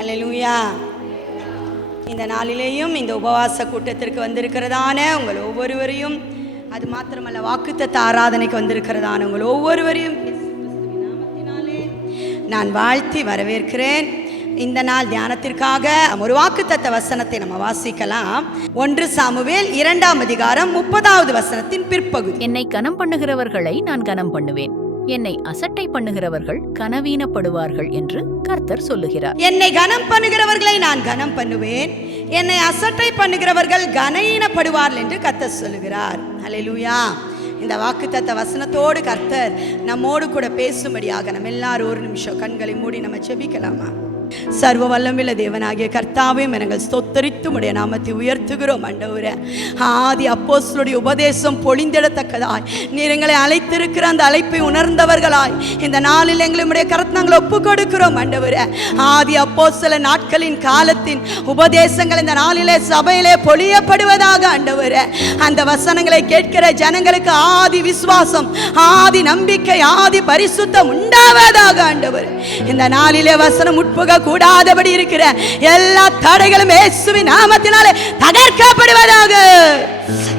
அல்லேலூயா. இந்த நாளிலேயும் இந்த உபவாச கூட்டத்திற்கு வந்திருக்கிறதான உங்கள் ஒவ்வொருவரையும், அது மாத்திரமல்ல வாக்குத்தத்த ஆராதனைக்கு வந்திருக்கிறதான உங்கள் ஒவ்வொருவரையும் நாமத்தினாலே நான் வாழ்த்தி வரவேற்கிறேன். இந்த நாள் தியானத்திற்காக ஒரு வாக்குத்தத்த வசனத்தை நம்ம வாசிக்கலாம். 1 சாமுவேல் 2ஆம் அதிகாரம் 30வது வசனத்தின் பிற்பகுதி. என்னை கனம் பண்ணுகிறவர்களை நான் கனம் பண்ணுவேன், என்னை அசட்டை பண்ணுகிறவர்கள் கனவீனப்படுவார்கள் என்று கர்த்தர் சொல்லுகிறார். என்னை கனம் பண்ணுகிறவர்களை நான் கனம் பண்ணுவேன், என்னை அசட்டை பண்ணுகிறவர்கள் கனவீனப்படுவார்கள் என்று கர்த்தர் சொல்லுகிறார். அல்லேலூயா. இந்த வாக்குத்தத்த வசனத்தோடு கர்த்தர் நம்மோடு கூட பேசும்படியாக நம்ம எல்லாரும் ஒரு நிமிஷம் கண்களை மூடி நம்ம ஜெபிக்கலாமா? சர்வ வல்லமையுள்ள தேவனாகிய கர்த்தாவே, நாங்கள் ஸ்தோத்தரித்து உம்முடைய நாமத்தை உயர்த்துகிறோம். ஆண்டவரே, ஆதி அப்போஸ்தலருடைய உபதேசம் பொழிந்திடத்தக்கதாய் நீர் எங்களை அழைத்திருக்கிற அந்த அழைப்பை உணர்ந்தவர்களாய் இந்த நாளில் எங்களுடைய கரத்தை ஒப்பு கொடுக்கிறோம். ஆண்டவரே, ஆதி அப்போஸ்தல நாட்களின் காலத்தின் உபதேசங்கள் இந்த நாளிலே சபையிலே பொழியப்படுவதாக. ஆண்டவரே, அந்த வசனங்களை கேட்கிற ஜனங்களுக்கு ஆதி விசுவாசம், ஆதி நம்பிக்கை, ஆதி பரிசுத்தம் உண்டாவதாக. ஆண்டவரே, இந்த நாளிலே வசனம் உட்புக கூடாதபடி இருக்கிற எல்லா தடைகளும் இயேசுவின் நாமத்தினாலே தகர்க்கப்படுவதாக.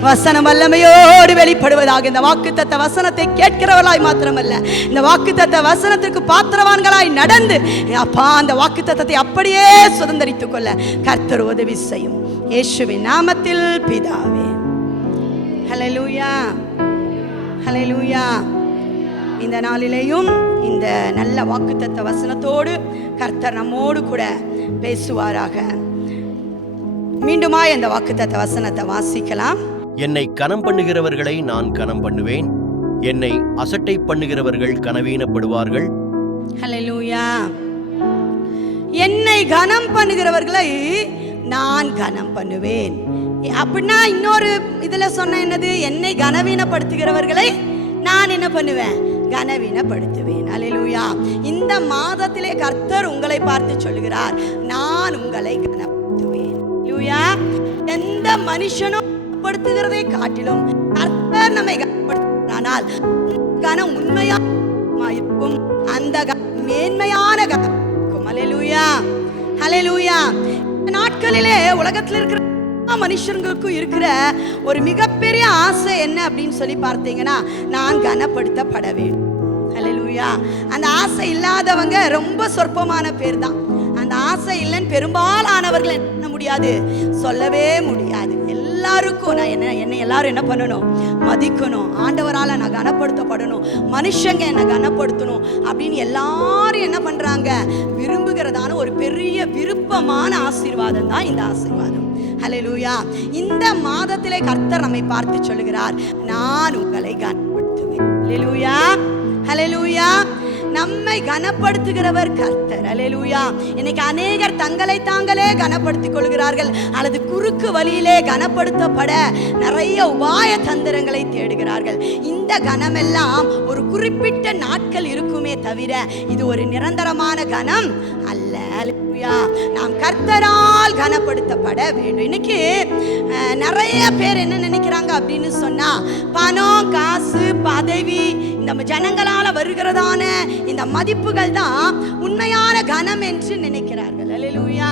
வசனம் வல்லமையோடு வெளிப்படுவதாக. இந்த வாக்குத்தத்த வசனத்தை கேட்கிறவர்களாய் மாத்திரமல்ல, இந்த வாக்குத்தத்த வசனத்திற்கு பாத்திரவான்களாய் நடந்து அப்பா அந்த வாக்குத்தத்தத்தை அப்படியே சுதந்தரித்துக் கொள்ள கர்த்தர் உதவி செய்யும். இயேசுவின் நாமத்தில் பிதாவே. ஹல்லேலூயா, ஹல்லேலூயா. இந்த நாளிலேயும் இந்த நல்ல வாக்குத்தத்த வசனத்தோடு கர்த்தர் நம்மோடு கூட பேசுவாராக. மீண்டுமாய் அந்த வாக்குத்தத்த வசனத்தை வாசிக்கலாம். என்னை கனம் பண்ணுகிறவர்களை நான் கனம் பண்ணுவேன், என்னை அசட்டை பண்ணுகிறவர்கள் கனவீனப்படுவார்கள். ஹல்லேலூயா. என்னை கனம் பண்ணுகிறவர்களை நான் கனம் பண்ணுவேன் அப்படின்னா, இன்னொரு இதுல சொன்ன என்னது? என்னை கனவீனப்படுத்துகிறவர்களை நான் என்ன பண்ணுவேன்? கனவீனப்படுத்துவேன். அல்லேலூயா. இந்த மாதத்திலே கர்த்தர் உங்களை பார்த்து சொல்லுகிறார், நான் உங்களை கனப்படுத்துவேன். அல்லேலூயா. எந்த மனுஷனும் கனப்படுத்துகிறதை காட்டிலும் கர்த்தர் நம்மை கனப்படுத்துகிறானால் கனம் உண்மையாயிருக்கும், அந்த மேன்மையான கனம் இருக்கும். அல்லேலூயா, அல்லேலூயா. நாட்களிலே உலகத்தில் இருக்கிற மனுஷங்களுக்கும் இருக்கிற ஒரு மிகப்பெரிய ஆசை என்ன அப்படின்னு சொல்லி பார்த்தீங்கன்னா, நான் கனப்படுத்தப்பட வேண்டும். அல்லேலூயா. அந்த ஆசை இல்லாதவங்க ரொம்ப சொற்பமான பேர் தான். அந்த ஆசை இல்லைன்னு பெரும்பாலானவர்கள் என்ன முடியாது, சொல்லவே முடியாது. எல்லாருக்கும் நான் என்னை எல்லாரும் என்ன பண்ணணும்? மதிக்கணும். ஆண்டவரால் நான் கனப்படுத்தப்படணும், மனுஷங்க என்னை கனப்படுத்தணும் அப்படின்னு எல்லாரும் என்ன பண்றாங்க? விரும்புகிறதான ஒரு பெரிய விருப்பமான ஆசீர்வாதம் தான் இந்த ஆசீர்வாதம். ஹல்லேலூயா. இந்த மாதத்திலே கர்த்தர் நம்மை பார்த்து சொல்லுகிறார், நான் உங்களை கனப்படுத்துவேன். ஹல்லேலூயா, ஹல்லேலூயா. நம்மை கனப்படுத்துகிறவர் கர்த்தர். அல்லேலூயா. இன்னைக்கு அநேகர் தங்களை தாங்களே கனப்படுத்திக் கொள்கிறார்கள், அல்லது குறுக்கு வழியிலே கனப்படுத்தப்பட நிறைய உபாய தந்திரங்களை தேடுகிறார்கள். இந்த கனமெல்லாம் ஒரு குறிப்பிட்ட நாட்கள் இருக்குமே தவிர இது ஒரு நிரந்தரமான கனம் அல்ல. அல்லேலூயா. நாம் கர்த்தரால் கனப்படுத்தப்பட வேண்டும். இன்னைக்கு நிறைய பேர் என்ன நினைக்கிறாங்க அப்படின்னு சொன்னா, பணம், காசு, பதவி, இந்த ஜனங்களால வருகிறதான இந்த மதிப்புகள் தான் உண்மையான கனம் என்று நினைக்கிறார்கள். அல்லேலூயா,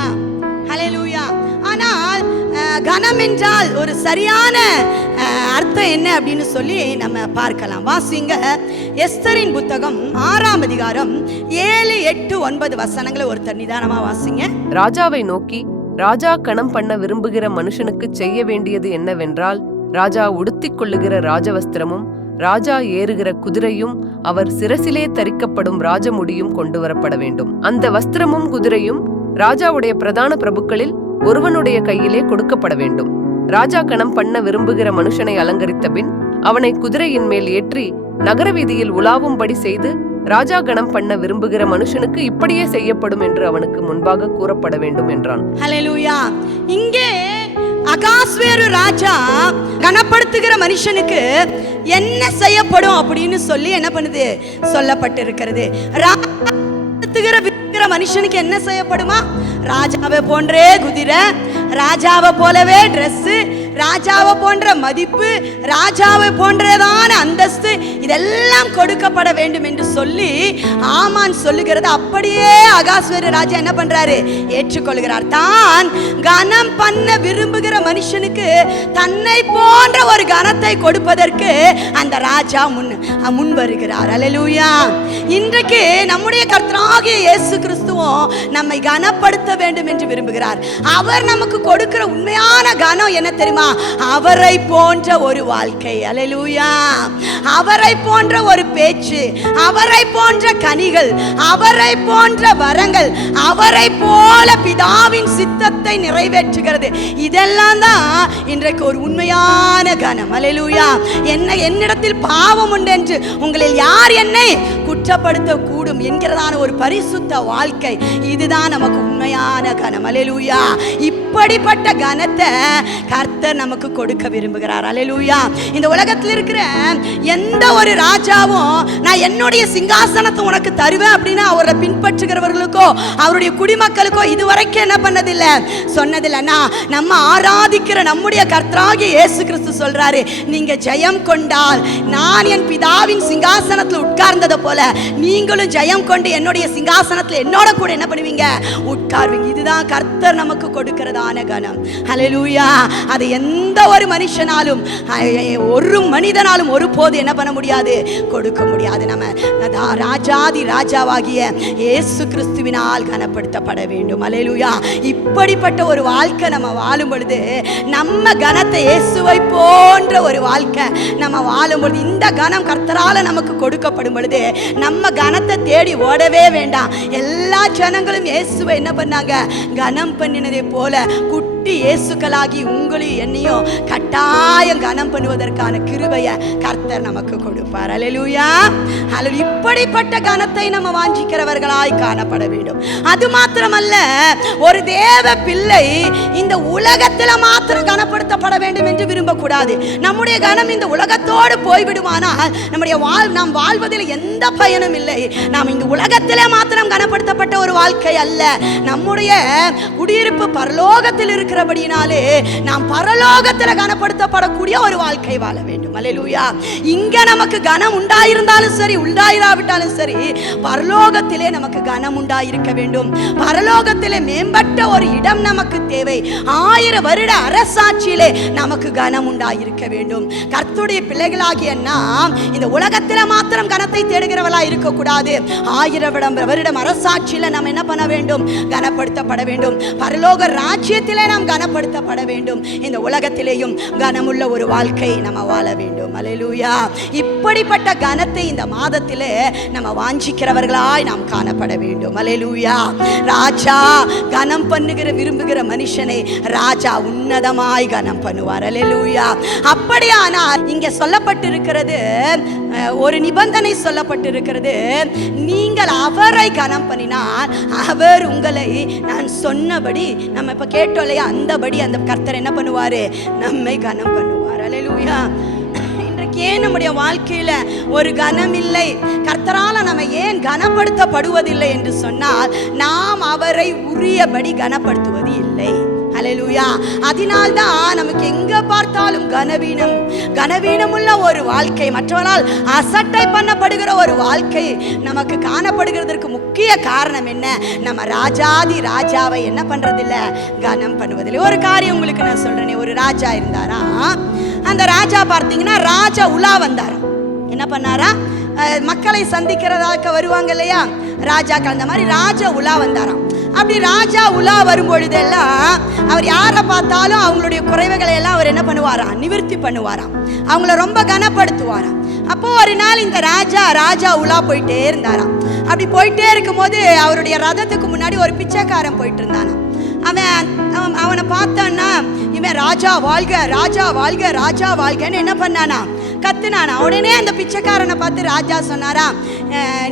அல்லேலூயா. ஆனால் கனம் என்றால் ஒரு சரியான அர்த்தம் என்ன அப்படின்னு சொல்லி நம்ம பார்க்கலாம். வாசிங்க எஸ்தரின் புத்தகம் 6ஆம் அதிகாரம் 7, 8, 9 வசனங்களை ஒருத்தர் நிதானமா வாசிங்க. ராஜாவை நோக்கி, ராஜா கனம் பண்ண விரும்புகிற மனுஷனுக்கு செய்ய வேண்டியது என்னவென்றால், ராஜா உடுத்திக் கொள்ளுகிற ராஜவஸ்திரமும் ராஜா ஏறுகிற குதிரையும் அவர் சிரசிலே தரிக்கப்படும் ராஜமுடியும் கொண்டு வரப்பட வேண்டும். அந்த வஸ்திரமும் குதிரையும் ராஜாவுடைய பிரதான பிரபுக்களில் ஒருவனுடைய கையிலே கொடுக்கப்பட வேண்டும். ராஜா கனம் பண்ண விரும்புகிற மனுஷனை அலங்கரித்த பின் அவனை குதிரையின் மேல் ஏற்றி நகர வீதியில் உலாவும்படி செய்து, ராஜா கனம் பண்ண விரும்புகிற மனுஷனுக்கு இப்படியே செய்யப்படும் என்று அவனுக்கு முன்பாக கூறப்பட வேண்டும் என்றான். ஹல்லேலூயா. இங்கே அகாஸ்வேரு ராஜா கனப்படுத்துகிற மனுஷனுக்கு என்ன செய்யப்படும் அப்படின்னு சொல்லி என்ன பண்ணுது? சொல்லப்பட்டிருக்கிறது. மனுஷனுக்கு என்ன செய்யப்படுமா? ராஜாவை போன்றே குதிரை, ராஜாவை போலவே ட்ரெஸ், ராஜாவை போன்ற மதிப்பு, ராஜாவை போன்றதான அந்தஸ்து இதெல்லாம் கொடுக்கப்பட வேண்டும் என்று சொல்லி ஆமான் சொல்லுகிறது அப்படியே அகாஸ்வேரு ராஜா என்ன பண்றாரு? ஏற்றுக்கொள்கிறார். தான் கனம் பண்ண விரும்புகிற மனுஷனுக்கு தன்னை போன்ற ஒரு கனத்தை கொடுப்பதற்கு அந்த ராஜா முன் வருகிறார். அல்லேலூயா. இன்றைக்கு நம்முடைய கர்த்தராகிய இயேசு கிறிஸ்துவும் நம்மை கனப்படுத்த வேண்டும் என்று விரும்புகிறார். அவர் நமக்கு கொடுக்கிற உண்மையான கனம் என்ன தெரியுமா? அவரை போன்ற ஒரு வாழ்க்கை. அல்லேலூயா. அவரை போன்ற ஒரு பேச்சு, அவரை போன்ற கனிகள், அவரை போன்ற வரங்கள், அவரை போல பிதாவின் சித்தத்தை நிறைவேற்றுகிறது. இதெல்லாம் தான் இன்றைக்கு ஒரு உண்மையான கனம். அல்லேலூயா. என்னிடத்தில் பாவம் உண்டு என்று உங்களில் யார் என்னை குற்றப்படுத்த கூடும் என்கிறதான ஒரு பரிசுத்த வாழ்க்கை, இதுதான் நமக்கு உண்மையான கனம். அல்லேலூயா. இப்படிப்பட்ட கனத்தை கர்த்தர் நமக்கு கொடுக்க விரும்புகிறார். அல்லேலூயா. இந்த உலகத்தில் இருக்கிற எந்த ஒரு ராஜாவும் நான் என்னுடைய சிங்காசனத்தை உனக்கு தருவேன் அப்படின்னு அவரை பின்பற்றுகிறவர்களுக்கோ அவருடைய குடிமக்களுக்கோ இதுவரைக்கும் என்ன பண்ணதில்லை, சொன்னதில்லை. நம்ம ஆராதிக்கிற நம்முடைய கர்த்தராகிய இயேசு கிறிஸ்து சொல்றாரு, நீங்க ஜெயம் கொண்டால் நான் என் பிதாவின் சிங்காசனத்தில் உட்கார்ந்ததை போல நீங்களும் ஜெயம் கொண்டு என்னுடைய சிங்காசனத்தில் என்னோட கூட என்ன பண்ணுவீங்க? உட்கார்வீங்க. இதுதான் கர்த்தர் நமக்கு கொடுக்கிறதான கனம். ஹல்லேலூயா. அது எந்த ஒரு மனுஷனாலும் ஒரு மனிதனாலும் ஒருபோது என்ன பண்ண முடியாது? கொடுக்க முடியாது. நம்ம ராஜாதி ராஜாவாகிய இயேசு கிறிஸ்துவினால் கனப்படுத்தப்பட வேண்டும். அல்லேலூயா. இப்படிப்பட்ட ஒரு வாழ்க்கை நம்ம வாழும் பொழுது, நம்ம கனத்தை இயேசுவை போன்ற ஒரு வாழ்க்கை நம்ம வாழும் பொழுது, இந்த கனம் கர்த்தரால நமக்கு கொடுக்கப்படும் பொழுது நம்ம கனத்தை தேடி ஓடவே வேண்டாம். எல்லா ஜனங்களும் இயேசுவை என்ன பண்ணாங்க? கனம் பண்ணினதை போல குட்டி இயேசுக்களாகி உங்களையும் என்னையும் கட்டாயம் கனம் பண்ணுவதற்கான கிருபையை கர்த்தர் நமக்கு கொடுப்பார். அல்லேலூயா. இப்படிப்பட்ட கனத்தை நம்ம வாஞ்சிக்கிறவர்களாய் காணப்பட வேண்டும். அது மாத்திரமல்ல, ஒரு தேவ பிள்ளை இந்த உலகத்தில் மாத்திரம் கனப்படுத்தப்பட வேண்டும் என்று விரும்பக்கூடாது. நம்முடைய கனம் இந்த உலகத்தோடு போய்விடுமானால் நாம் வாழ்வதில் எந்த பயனும் இல்லை. நாம் இந்த உலகத்திலே மாத்திரம் கனப்படுத்தப்பட்ட ஒரு வாழ்க்கை அல்ல. நம்முடைய குடியிருப்பு பரலோகத்தில் இருக்கிறபடினாலே நாம் பரலோகத்தில் கனப்படுத்தப்படக்கூடிய ஒரு வாழ்க்கை வாழ வேண்டும். அல்லேலூயா. இங்க நமக்கு கனம் உண்டாயிருந்தாலும் சரி, உண்டாயிராவிட்டாலும் சரி, பரலோகத்திலே நமக்கு கனம் உண்டாயிருக்க வேண்டும். பரலோகத்திலே மேம்பட்ட ஒரு இடம் நமக்கு தேவை. 1000 வருட அரசாட்சியிலே நமக்கு கனம் உண்டாயிருக்க வேண்டும். கர்த்தருடைய பிள்ளைகளாகிய நாம் இந்த உலகத்தில மாத்திரம் கனத்தை தேடுகிறவளா இருக்கக்கூடாது. 1000 வருடம் அரசாட்சியில நாம் என்ன பண்ண வேண்டும்? கனப்படுத்தப்பட வேண்டும். பரலோக ராஜ்யத்திலே நாம் கனப்படுத்தப்பட வேண்டும். இந்த உலகத்திலேயும் கனமுள்ள ஒரு வாழ்க்கை நம்ம வாழ வேண்டும். அல்லேலூயா. இப்படிப்பட்ட கனத்தை இந்த மாதத்திலே நம்ம வாஞ்சிக்கிறவர்களாய் நாம் காணப்பட வேண்டும். அல்லேலூயா. ராஜா கனம் பண்ணுகிற விரும்புகிற மனுஷனை ராஜா உன்னதமாய் கனம் பண்ணுவார். அல்லேலூயா. அப்படியானால் இங்க சொல்லப்பட்டிருக்கிறது, ஒரு நிபந்தனை சொல்லப்பட்டிருக்கிறது. நீங்கள் அவரை கனம் பண்ணினால் அவர் உங்களை நான் சொன்னபடி, நம்ம இப்ப கேட்டோம் இல்லையா, அந்தபடி அந்த கர்த்தர் என்ன பண்ணுவாரு? நம்மை கனம் பண்ணுவார். அல்லேலூயா. இன்றைக்கு ஏன் நம்முடைய வாழ்க்கையில ஒரு கனம் இல்லை, கர்த்தரால நம்ம ஏன் கனப்படுத்தப்படுவதில்லை என்று சொன்னால், நாம் அவரை உரியபடி கனப்படுத்துவது இல்லை. அல்லேலூயா. அதனால்தான் நமக்கு எங்க பார்த்தாலும் கனவீனமுள்ள ஒரு வாழ்க்கை, மற்றவர்களால் அசட்டை பண்ணப்படுகிற ஒரு வாழ்க்கை நமக்கு காணப்படுகிறதற்கு முக்கிய காரணம் என்ன? நம்ம ராஜாதி ராஜாவை என்ன பண்றதில்ல? கனம் பண்ணுவதில்லை. ஒரு காரியம் உங்களுக்கு நான் சொல்றேனே, ஒரு ராஜா இருந்தாரா, அந்த ராஜா பார்த்தீங்கன்னா ராஜா உலா வந்தாராம். என்ன பண்ணாரா? மக்களை சந்திக்கிறதாக வருவாங்க இல்லையா ராஜாக்கள், அந்த மாதிரி ராஜா உலா வந்தாராம். அப்படி ராஜா உலா வரும்பொழுதெல்லாம் அவர் யாரை பார்த்தாலும் அவங்களுடைய குறைவுகளை எல்லாம் அவர் என்ன பண்ணுவாராம்? நிவர்த்தி பண்ணுவாராம். அவங்கள ரொம்ப கனப்படுத்துவாராம். அப்போ ஒரு நாள் இந்த ராஜா உலா போயிட்டே இருந்தாராம். அப்படி போயிட்டே இருக்கும்போது அவருடைய ரதத்துக்கு முன்னாடி ஒரு பிச்சைக்காரன் போயிட்டு இருந்தானா. அவனை பார்த்தான்னா, இவன் ராஜா வாழ்க, ராஜா வாழ்க, ராஜா வாழ்கன்னு என்ன பண்ணானா? கத்துனானா. உடனே அந்த பிச்சைக்காரனை பார்த்து ராஜா சொன்னாரா,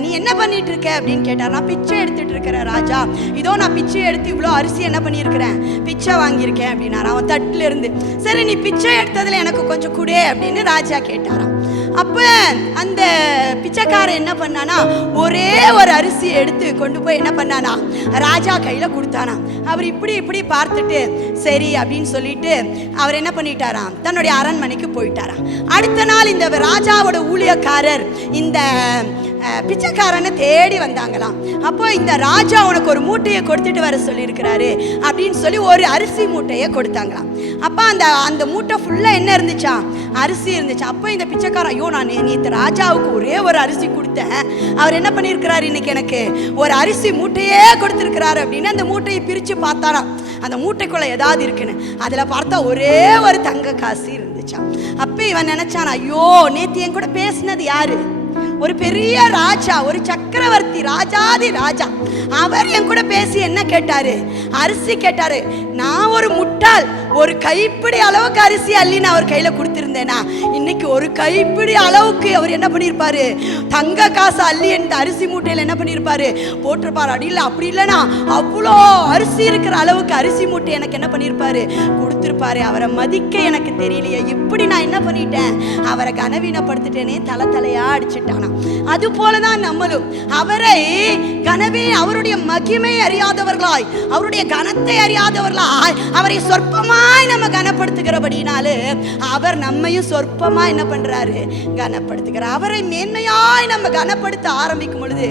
நீ என்ன பண்ணிட்டு இருக்க அப்படின்னு கேட்டார். நான் பிச்சை எடுத்துட்டு இருக்கிறேன் ராஜா. இதோ நான் பிச்சை எடுத்து இவ்வளோ அரிசி என்ன பண்ணியிருக்கிறேன்? பிச்சை வாங்கியிருக்கேன் அப்படின்னாரா. அவன் தட்டுல இருந்து, சரி நீ பிச்சை எடுத்ததுல எனக்கு கொஞ்சம் கொடு அப்படின்னு ராஜா கேட்டாராம். அப்ப அந்த பிச்சைக்காரன் என்ன பண்ணானா, ஒரே ஒரு அரிசி எடுத்து கொண்டு போய் என்ன பண்ணானா, ராஜா கையில கொடுத்தானா. அவர் இப்படி இப்படி பார்த்துட்டு சரி அப்படின்னு சொல்லிட்டு அவர் என்ன பண்ணிட்டாராம், தன்னுடைய அரண்மனைக்கு போயிட்டாராம். அடுத்த நாள் இந்த ராஜாவோட ஊழியக்காரர் இந்த பிச்சைக்காரனை தேடி வந்தாங்களாம். அப்போ இந்த ராஜா உனக்கு ஒரு மூட்டையை கொடுத்துட்டு வர சொல்லியிருக்கிறாரு அப்படின்னு சொல்லி ஒரு அரிசி மூட்டையை கொடுத்தாங்களாம். அப்போ அந்த மூட்டை ஃபுல்லாக என்ன இருந்துச்சா, அரிசி இருந்துச்சு. அப்போ இந்த பிச்சைக்காரன், ஐயோ நான் நேற்று ராஜாவுக்கு ஒரே ஒரு அரிசி கொடுத்தேன், அவர் என்ன பண்ணியிருக்கிறாரு, இன்னைக்கு எனக்கு ஒரு அரிசி மூட்டையே கொடுத்துருக்கிறாரு அப்படின்னு அந்த மூட்டையை பிரித்து பார்த்தாராம். அந்த மூட்டைக்குள்ள ஏதாவது இருக்குன்னு அதில் பார்த்தா ஒரே ஒரு தங்க காசு இருந்துச்சா. அப்போ இவன் நினைச்சான், ஐயோ நேற்று என் கூட பேசினது யாரு, ஒரு பெரிய ராஜா, ஒரு சக்கரவர்த்தி, ராஜாதி ராஜா. அவர் என் கூட பேசி என்ன கேட்டாரு, அரிசி கேட்டாரு. நான் ஒரு முட்டாள், ஒரு கைப்பிடி அளவுக்கு அரிசி அள்ளி நான் அவர் கையில கொடுத்திருந்தேனா, இன்னைக்கு ஒரு கைப்பிடி அளவுக்கு அவர் என்ன பண்ணிருப்பாரு, தங்க காசு அள்ளி இந்த அரிசி மூட்டையில என்ன பண்ணிருப்பாரு, போட்டிருப்பாரு. அடியில் அப்படி இல்லைனா அவ்வளோ அரிசி இருக்கிற அளவுக்கு அரிசி மூட்டை எனக்கு என்ன பண்ணிருப்பாரு, கொடுத்திருப்பாரு. அவரை மதிக்க எனக்கு தெரியலையே, இப்படி நான் என்ன பண்ணிட்டேன், அவரை கனவீனப்படுத்திட்டேனே, தலையா அடிச்சுட்டானா. அது போலதான் நம்மளும் அவரை அவருடைய மகிமை அறியாதவர்களாய், அவருடைய கனத்தை அறியாதவர்களாய், அவரை சொற்பமாய் நம்ம கனப்படுத்துகிறபடினாலே அவர் நம்மையும் சொற்பமாய் என்ன பண்றாரு, கனப்படுத்துகிறார். அவரை மேன்மையாய் நம்ம கனப்படுத்த ஆரம்பிக்கும் பொழுது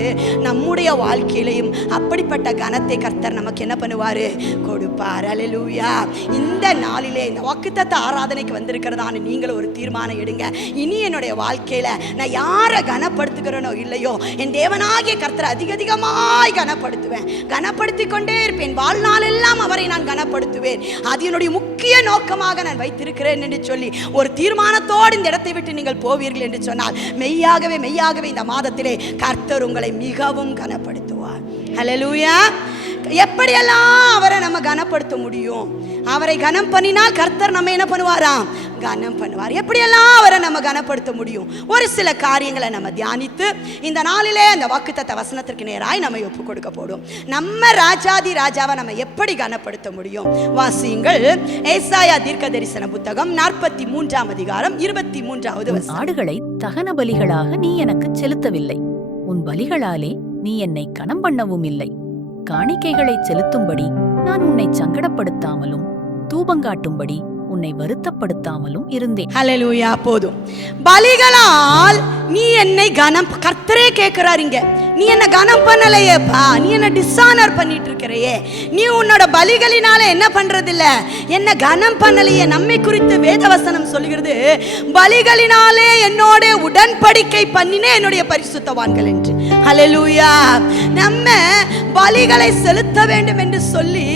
நம்முடைய வாழ்க்கையிலையும் அப்படிப்பட்ட கனத்தை கர்த்தர் நமக்கு என்ன பண்ணுவாரு, கொடுப்பார். அல்லேலூயா. இந்த நாளிலே இந்த வாக்குத்தத்த ஆராதனைக்கு வந்திருக்கிறதான நீங்கள் ஒரு தீர்மானம் எடுங்க. இனி என்னுடைய வாழ்க்கையில நான் யாரை கனப்படுத்துகிறேனோ இல்லையோ, என் தேவனாகிய கர்த்தரை அதிகமாய் கனப்படுத்துவேன், கனப்படுத்தி கொண்டே இருப்பேன். வாழ்நாள் எல்லாம் அவரை நான் கனப்படுத்துவேன். அது என்னுடைய முக்கிய நோக்கமாக நான் வைத்திருக்கிறேன் என்று சொல்லி ஒரு தீர்மானத்தோடு இந்த இடத்தை விட்டு நீங்கள் போவீர்கள் என்று சொன்னால் மெய்யாகவே மெய்யாகவே இந்த மாதத்திலே கர்த்தர் உங்களை மிகவும் கனப்படுத்துவார். ஹல்லேலூயா. எப்படியெல்லாம் அவரை நம்ம கனப்படுத்த முடியும், அவரை கனம் பண்ணினால் கர்த்தர் நம்ம என்ன பண்ணுவாராம், கனம் பண்ணுவார். எப்படியெல்லாம் அவரை நம்ம கனப்படுத்த முடியும், ஒரு சில காரியங்களை நம்ம தியானித்து இந்த நாளிலே அந்த வாக்குத்தத்த வசனத்திற்கு நேராய் நம்ம ஒப்பு கொடுக்க போடும். நம்ம ராஜாதி ராஜாவை நம்ம எப்படி கனப்படுத்த முடியும்? வாசியுங்கள் ஏசாயா தீர்க்க தரிசன புத்தகம் 43ஆம் அதிகாரம் 23வது வசனம். ஆடுகளை தகன பலிகளாக நீ எனக்கு செலுத்தவில்லை, உன் பலிகளாலே நீ என்னை கனம் பண்ணவும் இல்லை. காணிக்கைகளை செலுத்தும்படி நான் உன்னை சங்கடப்படுத்தாமலும் தூபங்காட்டும்படி உன்னை வருத்தப்படுத்தாமலும் இருந்தேன். ஹல்லேலூயா. போதும். பலிகளால் நீ என்னை கனம், கர்த்தரே கேட்கிறாருங்க, நீ என்ன கனம் பண்ணலையேப்பா, நீ என்ன டிஸானர் பண்ணிட்டு இருக்கிறையே, நீ உன்னோட பலிகளினால என்ன பண்றது இல்ல, என்ன கனம் பண்ணலையே. நம்மை குறித்து வேதவசனம் சொல்லுகிறது, பலிகளினாலே என்னோட உடன்படிக்கை பண்ணினே என்னுடைய பரிசுத்தவான்கள் என்று. ஹல்லேலூயா. நம்ம பலிகளை செலுத்த வேண்டும் என்று சொல்லி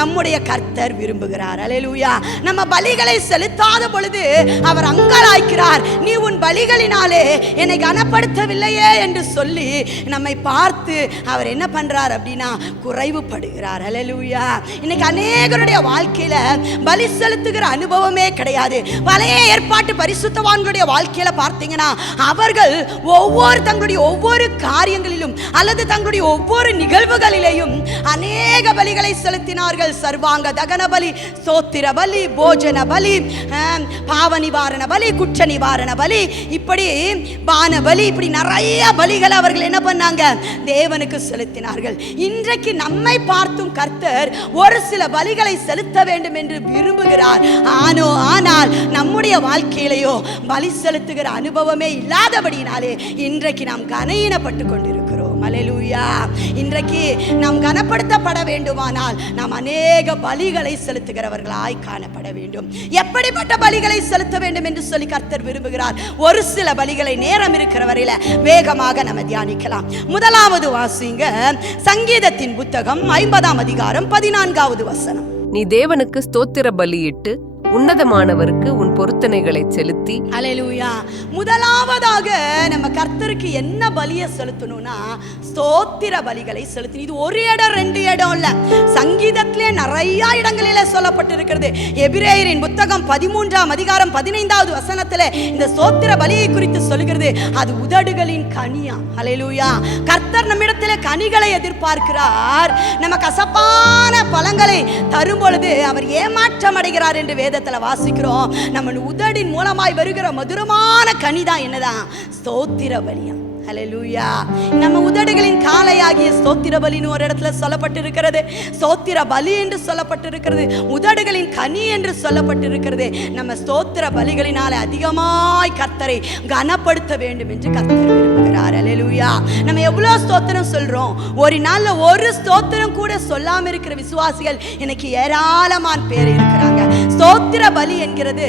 நம்முடைய கர்த்தர் விரும்புகிறார். ஹல்லேலூயா. நம்ம பலிகளை செலுத்தாத பொழுது அவர் அங்கலாய்க்கிறார், நீ உன் பலிகளினாலே என்னை கனப்படுத்தவில்லையே என்று சொல்லி நம்மை பார்த்து அவர் என்ன பண்றார் அப்படின்னா குறைவுபடுகிறார். ஹல்லேலூயா. இன்னைக்கு அநேகருடைய வாழ்க்கையில பலி செலுத்துகிற அனுபவமே கிடையாது. பழைய ஏற்பாட்டு பரிசுத்தவான்களுடைய வாழ்க்கையில பார்த்தீங்கன்னா அவர்கள் தங்களுடைய ஒவ்வொரு காரியங்களிலும் அல்லது தங்களுடைய ஒவ்வொரு நிகழ்வுகளிலேயும் அநேக பலிகளை செலுத்தினார்கள். சர்வாங்க தகன பலி, ஸ்தோத்திர பலி, போஜன பலி, பாவ நிவாரண பலி, குற்ற நிவாரண பலி, இப்படி பான பலி, இப்படி நிறைய பலிகளை அவர்கள் என்ன பண்ணாங்க, தேவனுக்கு செலுத்தினார்கள். இன்றைக்கு நம்மை பார்த்தும் கர்த்தர் ஒரு சில பலிகளை செலுத்த வேண்டும் என்று விரும்புகிறார். ஆனால் நம்முடைய வாழ்க்கையிலேயோ பலி செலுத்துகிற அனுபவமே இல்லாதபடினாலே இன்றைக்கு நாம் கனவீனப்பட்டு கொண்டிருக்கிறோம். அல்லேலூயா. இன்றைக்கு நாம் கனப்படுத்தப்பட வேண்டுமானால் நாம் அநேக பலிகளை செலுத்துகிறவர்களாய் காணப்பட வேண்டும். எப்படிப்பட்ட பலிகளை செலுத்த வேண்டும் என்று சொல்லி கர்த்தர் விரும்புகிறார். ஒரு சில பலிகளை நேரம் இருக்கிற வரையில வேகமாக நம்ம தியானிக்கலாம். முதலாவது வாசிங்க சங்கீதத்தின் புத்தகம் 50ஆம் அதிகாரம் 14வது வசனம். நீ தேவனுக்கு ஸ்தோத்திர பலியிட்டு உன்னதமானவருக்கு உன் பொருத்தனைகளை செலுத்தி. அல்லேலூயா. முதலாவதாக நம்ம கர்த்தருக்கு என்ன பலியை செலுத்தணும்னா ஸ்தோத்திர பலிகளை செலுத்தணும். இது ஒரு இடம் ரெண்டு இடம் இல்ல, சங்கீதத்திலே நிறைய இடங்களிலே சொல்லப்பட்டிருக்கிறது. எபிரேயரின் புத்தகம் 13ஆம் அதிகாரம் 15வது வசனத்திலே இந்த ஸ்தோத்திர பலியை குறித்து சொல்கிறது. அது உதடுகளின் கனியா. அல்லேலூயா. கர்த்தர் நம்மிடத்திலே கனிகளை எதிர்பார்க்கிறார். நம்ம கசப்பான பழங்களை தரும் பொழுது அவர் ஏமாற்றம் அடைகிறார் என்று வேத சங்கீதத்துல வாசிக்கிறோம், நம்ம உதடின் மூலமாய் வருகிற மதுரமான கனிதான் என்னதான்? ஸ்தோத்திர பலியா. ஹல்லேலூயா. நம்ம உதடுகளின் காலையாகிய ஸ்தோத்திர பலின்னு ஒரு இடத்துல சொல்லப்பட்டிருக்கிறது. ஸ்தோத்திர பலி என்று சொல்லப்பட்டிருக்கிறது. உதடுகளின் கனி என்று சொல்லப்பட்டிருக்கிறது. நம்ம ஸ்தோத்திர பலிகளினால அதிகமாய் கர்த்தரை கனப்படுத்த வேண்டும் என்று கர்த்தர் விரும்புகிறார். ஹல்லேலூயா. நம்ம எவ்வளவு ஸ்தோத்திரம் சொல்றோம், ஒரு நாள்ல ஒரு ஸ்தோத்திரம் கூட சொல்லாம இருக்கிற விசுவாசிகள் இன்னைக்கு ஏராளமான பேர் இருக்கிறாங்க. ஸ்தோத்திர பலி என்கிறது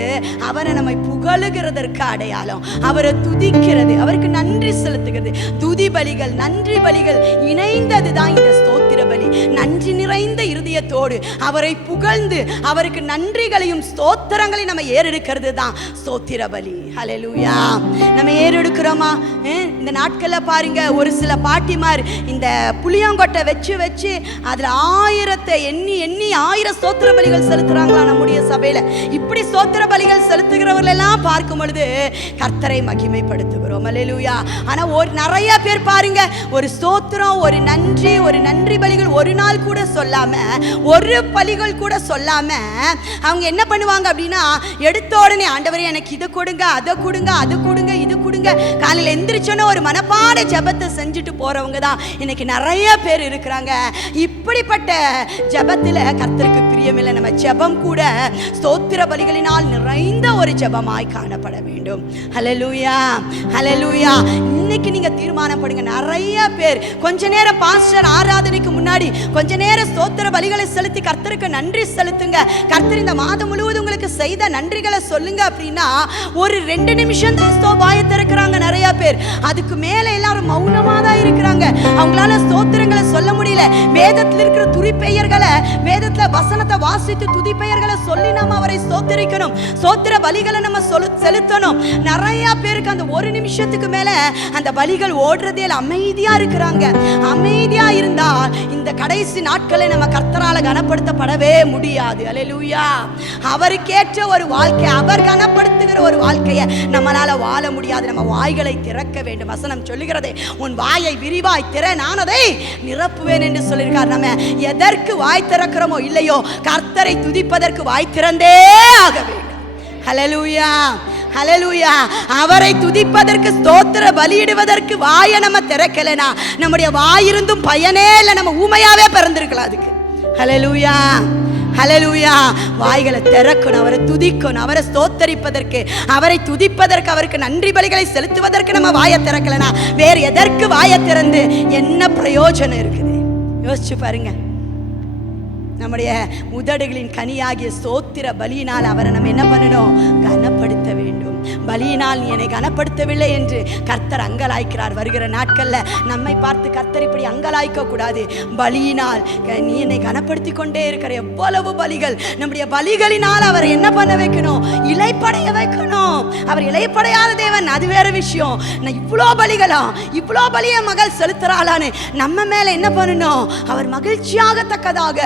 அவரை நம்மை புகழுகிறதற்கு அடையாளம், அவரை துதிக்கிறது, அவருக்கு நன்றி செலுத்துகிறது. துதி பலிகள், நன்றி பலிகள் இணைந்ததுதான் இந்த ஸ்தோத்திர பலி. நன்றி நிறைந்த இருதயத்தோடு அவரை புகழ்ந்து அவருக்கு நன்றிகளையும் ஸ்தோத்திரங்களையும் நம்ம ஏறெடுக்கிறது தான் ஸ்தோத்திர பலி. ஹல்லேலூயா. நம்ம ஏறெடுக்கிறோமா? இந்த நாட்கள்ல பாருங்க, ஒரு சில பாட்டிமார் இந்த புளியங்கொட்டை வச்சு வச்சு அதுல 1000 எண்ணி எண்ணி 1000 ஸ்தோத்திர பலிகள் செலுத்துறாங்களா நம்முடைய சபையில. இப்படி ஸ்தோத்திர பலிகள் செலுத்துகிறவர்கள் எல்லாம் பார்க்கும் பொழுது கர்த்தரை மகிமைப்படுத்துகிறோம். ஹல்லேலூயா. ஆனா நிறைய பேர் பாருங்க, ஒரு ஸ்தோத்திரம், ஒரு நன்றி பலிகள் ஒரு நாள் கூட சொல்லாம, ஒரு பலிகள் கூட சொல்லாம அவங்க என்ன பண்ணுவாங்க அப்படின்னா, எடுத்த உடனே ஆண்டவரே எனக்கு இதை கொடுங்க, அதை கொடுங்க, அது கொடுங்க, இது கொடுங்க. காலையில் எந்திரிச்சோன்னு ஒரு மனப்பாட ஜெபத்தை செஞ்சுட்டு போறவங்க தான் இன்னைக்கு நிறைய பேர் இருக்கிறாங்க. இப்படிப்பட்ட ஜெபத்துல கர்த்தருக்கு பிரியமில்லை. நம்ம ஜெபம் கூட ஸ்தோத்திர பலிகளினால் நிறைந்த ஒரு ஜெபமாய் காணப்பட வேண்டும். ஹல்லேலூயா. ஹல்லேலூயா. இன்னைக்கு நீங்க தீர்மானம் பண்ணுங்க. நிறைய பேர் கொஞ்ச நேரம் பாஸ்டர் ஆராதனைக்கு முன்னாடி கொஞ்ச நேரம் ஸ்தோத்திர பலிகளை செலுத்தி கர்த்தருக்கு நன்றி செலுத்துங்க. கர்த்தர் இந்த மாதம் முழுவதும் உங்களுக்கு செய்த நன்றிகளை சொல்லுங்க அப்படின்னா ஒரு 2 நிமிஷம் தான் வாயை திறக்கிறாங்க நிறைய பேர். அதுக்கு மேல எல்லாரும் மௌனமா தான் இருக்கிறாங்க. அவங்களால ஸ்தோத்திரங்களை சொல்ல முடியல. வேதத்தில் இருக்கிற துதி பெயர்களை, வேதத்துல வசனத்தை வாசித்து துதி பெயர்களை சொல்லி நம்ம அவரை ஸ்தோத்திரிக்கணும். ஸ்தோத்திர பலிகளை நம்ம செலுத்தணும். நிறைய பேருக்கு அந்த 1 நிமிஷத்துக்கு மேல அந்த பலிகள் ஓடுறதே அமைதியா இருக்கிறாங்க. அமைதியா இருந்தால் இந்த கடைசி நாட்களை நம்ம கர்த்தரால கனப்படுத்தப்படவே முடியாது. ஹல்லேலூயா. அவருக்கேற்ற ஒரு வாழ்க்கை, அவர் கனப்படுத்துகிற ஒரு வாழ்க்கையை நம்மளால வாழ முடியாது. நம்ம வாய்களை திறக்க வேண்டும். வசனம் சொல்லுகிறது, உன் வாயை விரிவாய் திற, நான் அதை நிரப்புவேன் என்று சொல்லியிருக்கார். நம்ம எதற்கு வாய் திறக்கிறோமோ இல்லையோ, கர்த்தரை துதிப்பதற்கு வாய் திறந்தே ஆக வேண்டும். ஹல்லேலூயா. ஹல்லேலூயா. அவரை துதிப்பதற்கு, ஸ்தோத்திர பலியிடுவதற்கு வாயை நம்ம திறக்கலைனா நம்முடைய வாயிருந்தும் பயனே இல்லை. நம்ம ஊமையாவே பிறந்திருக்கலாம் அதுக்கு. ஹல்லேலூயா. ஹல்லேலூயா. வாய்களை திறக்கணும், அவரை துதிக்கணும், அவரை ஸ்தோத்தரிப்பதற்கு, அவரை துதிப்பதற்கு, அவருக்கு நன்றி பலிகளை செலுத்துவதற்கு நம்ம வாயை திறக்கலைனா வேறு எதற்கு வாயை திறந்து என்ன பிரயோஜனம் இருக்குது? யோசிச்சு பாருங்க. நம்முடைய உதடுகளின் கனியாகிய ஸ்தோத்திர பலியினால் அவரை நம்ம என்ன பண்ணணும்? கனப்படுத்த வேண்டும். பலியினால் நீ என்னை கனப்படுத்தவில்லை என்று கர்த்தர் அங்கலாய்க்கிறார். வருகிற நாட்கள்ல நம்மை பார்த்து கர்த்தர் இப்படி அங்கலாய்க்க கூடாது. பலியினால் நீ என்னை கனப்படுத்தி கொண்டே இருக்கிற எவ்வளவு பலிகள், நம்முடைய பலிகளினால் அவர் என்ன பண்ண வைக்கணும்? இலைப்படைய வைக்கணும். அவர் இலைப்படையாத தேவன், அது வேற விஷயம். நான் இவ்வளோ பலிகளா, இவ்வளோ பலிய மகள் செலுத்துறாளான்னு நம்ம மேல என்ன பண்ணணும்? அவர் மகிழ்ச்சியாகத்தக்கதாக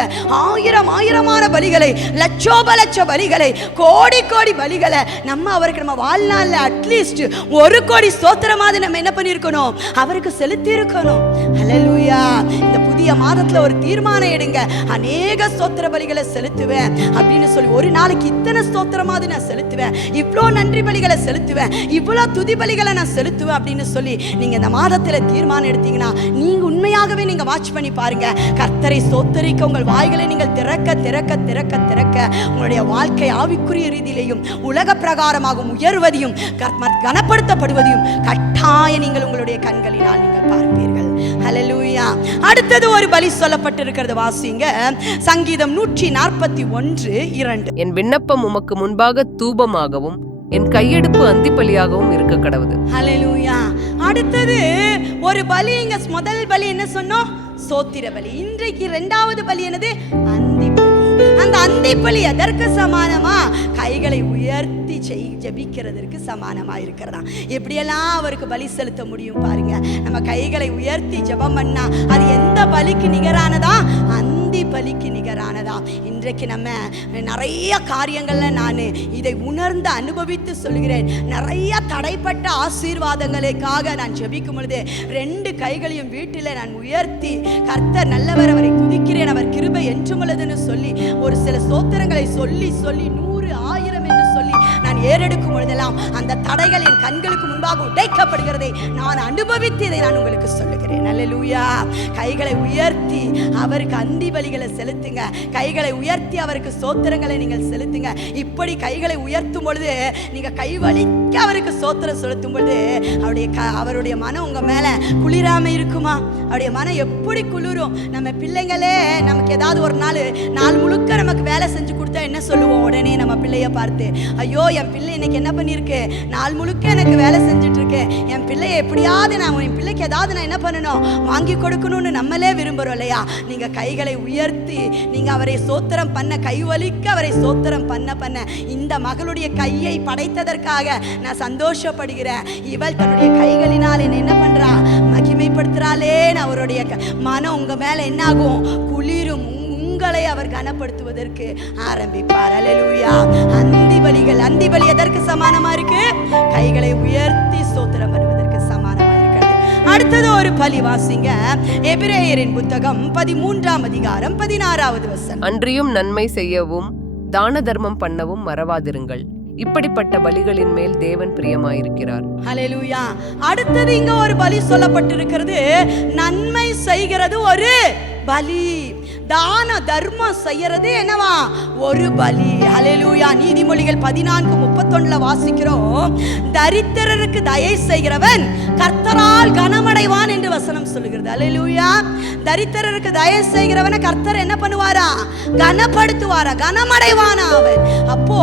1000 பலிகளை, லட்சோபலட்ச பலிகளை, கோடி பலிகளை நம்ம அவருக்கு நம்ம வாழ்நாள்ல அட்லீஸ்ட் 1 கோடி ஸ்தோத்திரமாவது நம்ம என்ன பண்ணியிருக்கணும்? அவருக்கு செலுத்தி இருக்கணும். ஹல்லேலூயா. இந்த புதிய மாதத்துல ஒரு தீர்மானம் எடுங்க, அநேக ஸ்தோத்திர பலிகளை செலுத்துவேன் அப்படின்னு சொல்லி, ஒரு நாளைக்கு இத்தனை ஸ்தோத்திரமாவது நான் செலுத்துவேன், இவ்வளோ நன்றி பலிகளை செலுத்துவேன், இவ்வளோ துதி பலிகளை நான் செலுத்துவேன் அப்படின்னு சொல்லி நீங்க இந்த மாதத்துல தீர்மானம் எடுத்தீங்கன்னா நீங்க உண்மையாகவே நீங்க வாட்ச் பண்ணி பாருங்க. கர்த்தரை ஸ்தோத்தரிக்க உங்கள் வாய்களை நீங்கள் திறக்க திறக்க திறக்க திறக்க உங்களுடைய வாழ்க்கை ஆவிக்குரிய ரீதியிலையும் உலக பிரகாரமாகவும் உயர்வதையும் கனப்படுத்தப்படுவதையும் கட்டாய நீங்கள் உங்களுடைய கண்களினால் நீங்கள் பார்ப்பீர்கள். ஹல்லேலூயா. அடுத்தது ஒரு பலி சொல்லப்பட்டிருக்கிறது, வாசிங்க. சங்கீதம் 141:2. என் விண்ணப்பம் உமக்கு முன்பாக தூபமாகவும் என் கையெடுப்பு அந்திப்பலியாகவும் இருக்க கடவுது. ஹல்லேலூயா. அடுத்தது ஒரு பலி. இங்க முதல் பலி என்ன சொன்னோம்? ஸ்தோத்திர பலி. இன்றைக்கு 2வது பலி என்னது? அந்திப்பலி. அந்த அந்திப்பலி எதற்கு சமானமா? கைகளை உயர்த்தி ஜெபிக்கிறதற்கு சமானமா இருக்கிறதா. எப்படியெல்லாம் அவருக்கு பலி செலுத்த முடியும் பாருங்க. நம்ம கைகளை உயர்த்தி ஜெபம் பண்ணா அது எந்த பலிக்கு நிகரானதா? அந்தி பலிக்கு நிகரானதா. இன்றைக்கு நம்ம நிறைய காரியங்கள்ல நான் இதை உணர்ந்து அனுபவித்து சொல்கிறேன். நிறைய தடைப்பட்ட ஆசீர்வாதங்களுக்காக நான் ஜெபிக்கும் பொழுது 2 கைகளையும் வீட்டில் நான் உயர்த்தி, கர்த்தர் நல்லவர், அவரை துதிக்கிறேன், அவர் கிருபை என்றும் உள்ளதுன்னு சொல்லி ஒரு சில ஸ்தோத்திரங்களை சொல்லி சொல்லி 100 100 1000 என்று சொல்லி நான் ஏறெடுக்கும் பொழுதெல்லாம் அந்த தடைகள் என் கண்களுக்கு முன்பாக உடைக்கப்படுகிறதை நான் அனுபவித்து இதை நான் உங்களுக்கு சொல்லுகிறேன். அல்லேலூயா. கைகளை உயர்த்தி அவருக்கு அந்தி பலிகளை செலுத்துங்க. கைகளை உயர்த்தி அவருக்கு ஸ்தோத்திரங்களை நீங்கள் செலுத்துங்க. இப்படி கைகளை உயர்த்தும் பொழுது, நீங்க கைவலிக்க அவருக்கு ஸ்தோத்திரம் செலுத்தும் பொழுது அவருடைய மனம் உங்க மேல குளிராம இருக்குமா? அவருடைய மனம் எப்படி குளிரும்? நம்ம பிள்ளைங்களே நமக்கு ஏதாவது ஒரு நாள் முழுக்க நமக்கு வேலை செஞ்சு கொடுத்தா என்ன சொல்லுவோம்? உடனே நம்ம பிள்ளைய பார்த்து, ஐயோ என் பிள்ளை இன்னைக்கு என்ன பண்ணிருக்கு, நாள் முழுக்க எனக்கு வேலை செஞ்சுட்டு இருக்கு, என் பிள்ளைய எப்படியாவது என் பிள்ளைக்கு ஏதாவது நான் என்ன பண்ணணும், வாங்கி கொடுக்கணும்னு நம்மளே விரும்புறோம் இல்லையா? நீங்க கைகளை உயர்த்தி நீங்க அவரை ஸ்தோத்திரம் பண்ண, கைவலிக்க அவரை ஸ்தோத்திரம் பண்ண இந்த மகளுடைய கையை படைத்ததற்காக நான் சந்தோஷப்படுகிறேன். இவள் தன்னுடைய கைகளினால் என்ன பண்றா, மகிமைப்படுத்துறாளேன்னு அவருடைய மனம் உங்க மேல என்ன ஆகும், குளிரும். உங்களை அவர் கனப்படுத்துவதற்கு ஆரம்பிப்பார். அல்லேலூயா. அந்தி பலி எதற்கு சமானமா இருக்கு? கைகளை உயர்த்தி ஸ்தோத்திரம் பண்ணுவதற்கு சமானமா இருக்கிறது. அடுத்தது ஒரு பலி வாசிங்க. எபிரேயரின் புத்தகம் 13ஆம் அதிகாரம் 16வது வசனம். அன்றியும் நன்மை செய்யவும் தான தர்மம் பண்ணவும் மறவாதிருங்கள். இப்படிப்பட்ட பலிகளின் மேல் தேவன் பிரியமாயிருக்கிறார். ஹல்லேலூயா. அடுத்தது இங்க ஒரு பலி சொல்லப்பட்டிருக்கிறது. நன்மை செய்கிறது ஒரு பலி. தான தர்மம் செய்யறது என்னவா? ஒரு பலி. ஹல்லேலூயா. நீதிமொழிகள் 14:31 வாசிக்கிறோம். தரித்திரருக்கு தயை செய்கிறவன் கர்த்தரால் கனமடைவான் என்று வசனம் சொல்லுகிறது. ஹல்லேலூயா. தரித்திரருக்கு தயை செய்கிறவனை கர்த்தர் என்ன பண்ணுவாரா? கனப்படுத்துவாரா, கனமடைவானா அவன். அப்போ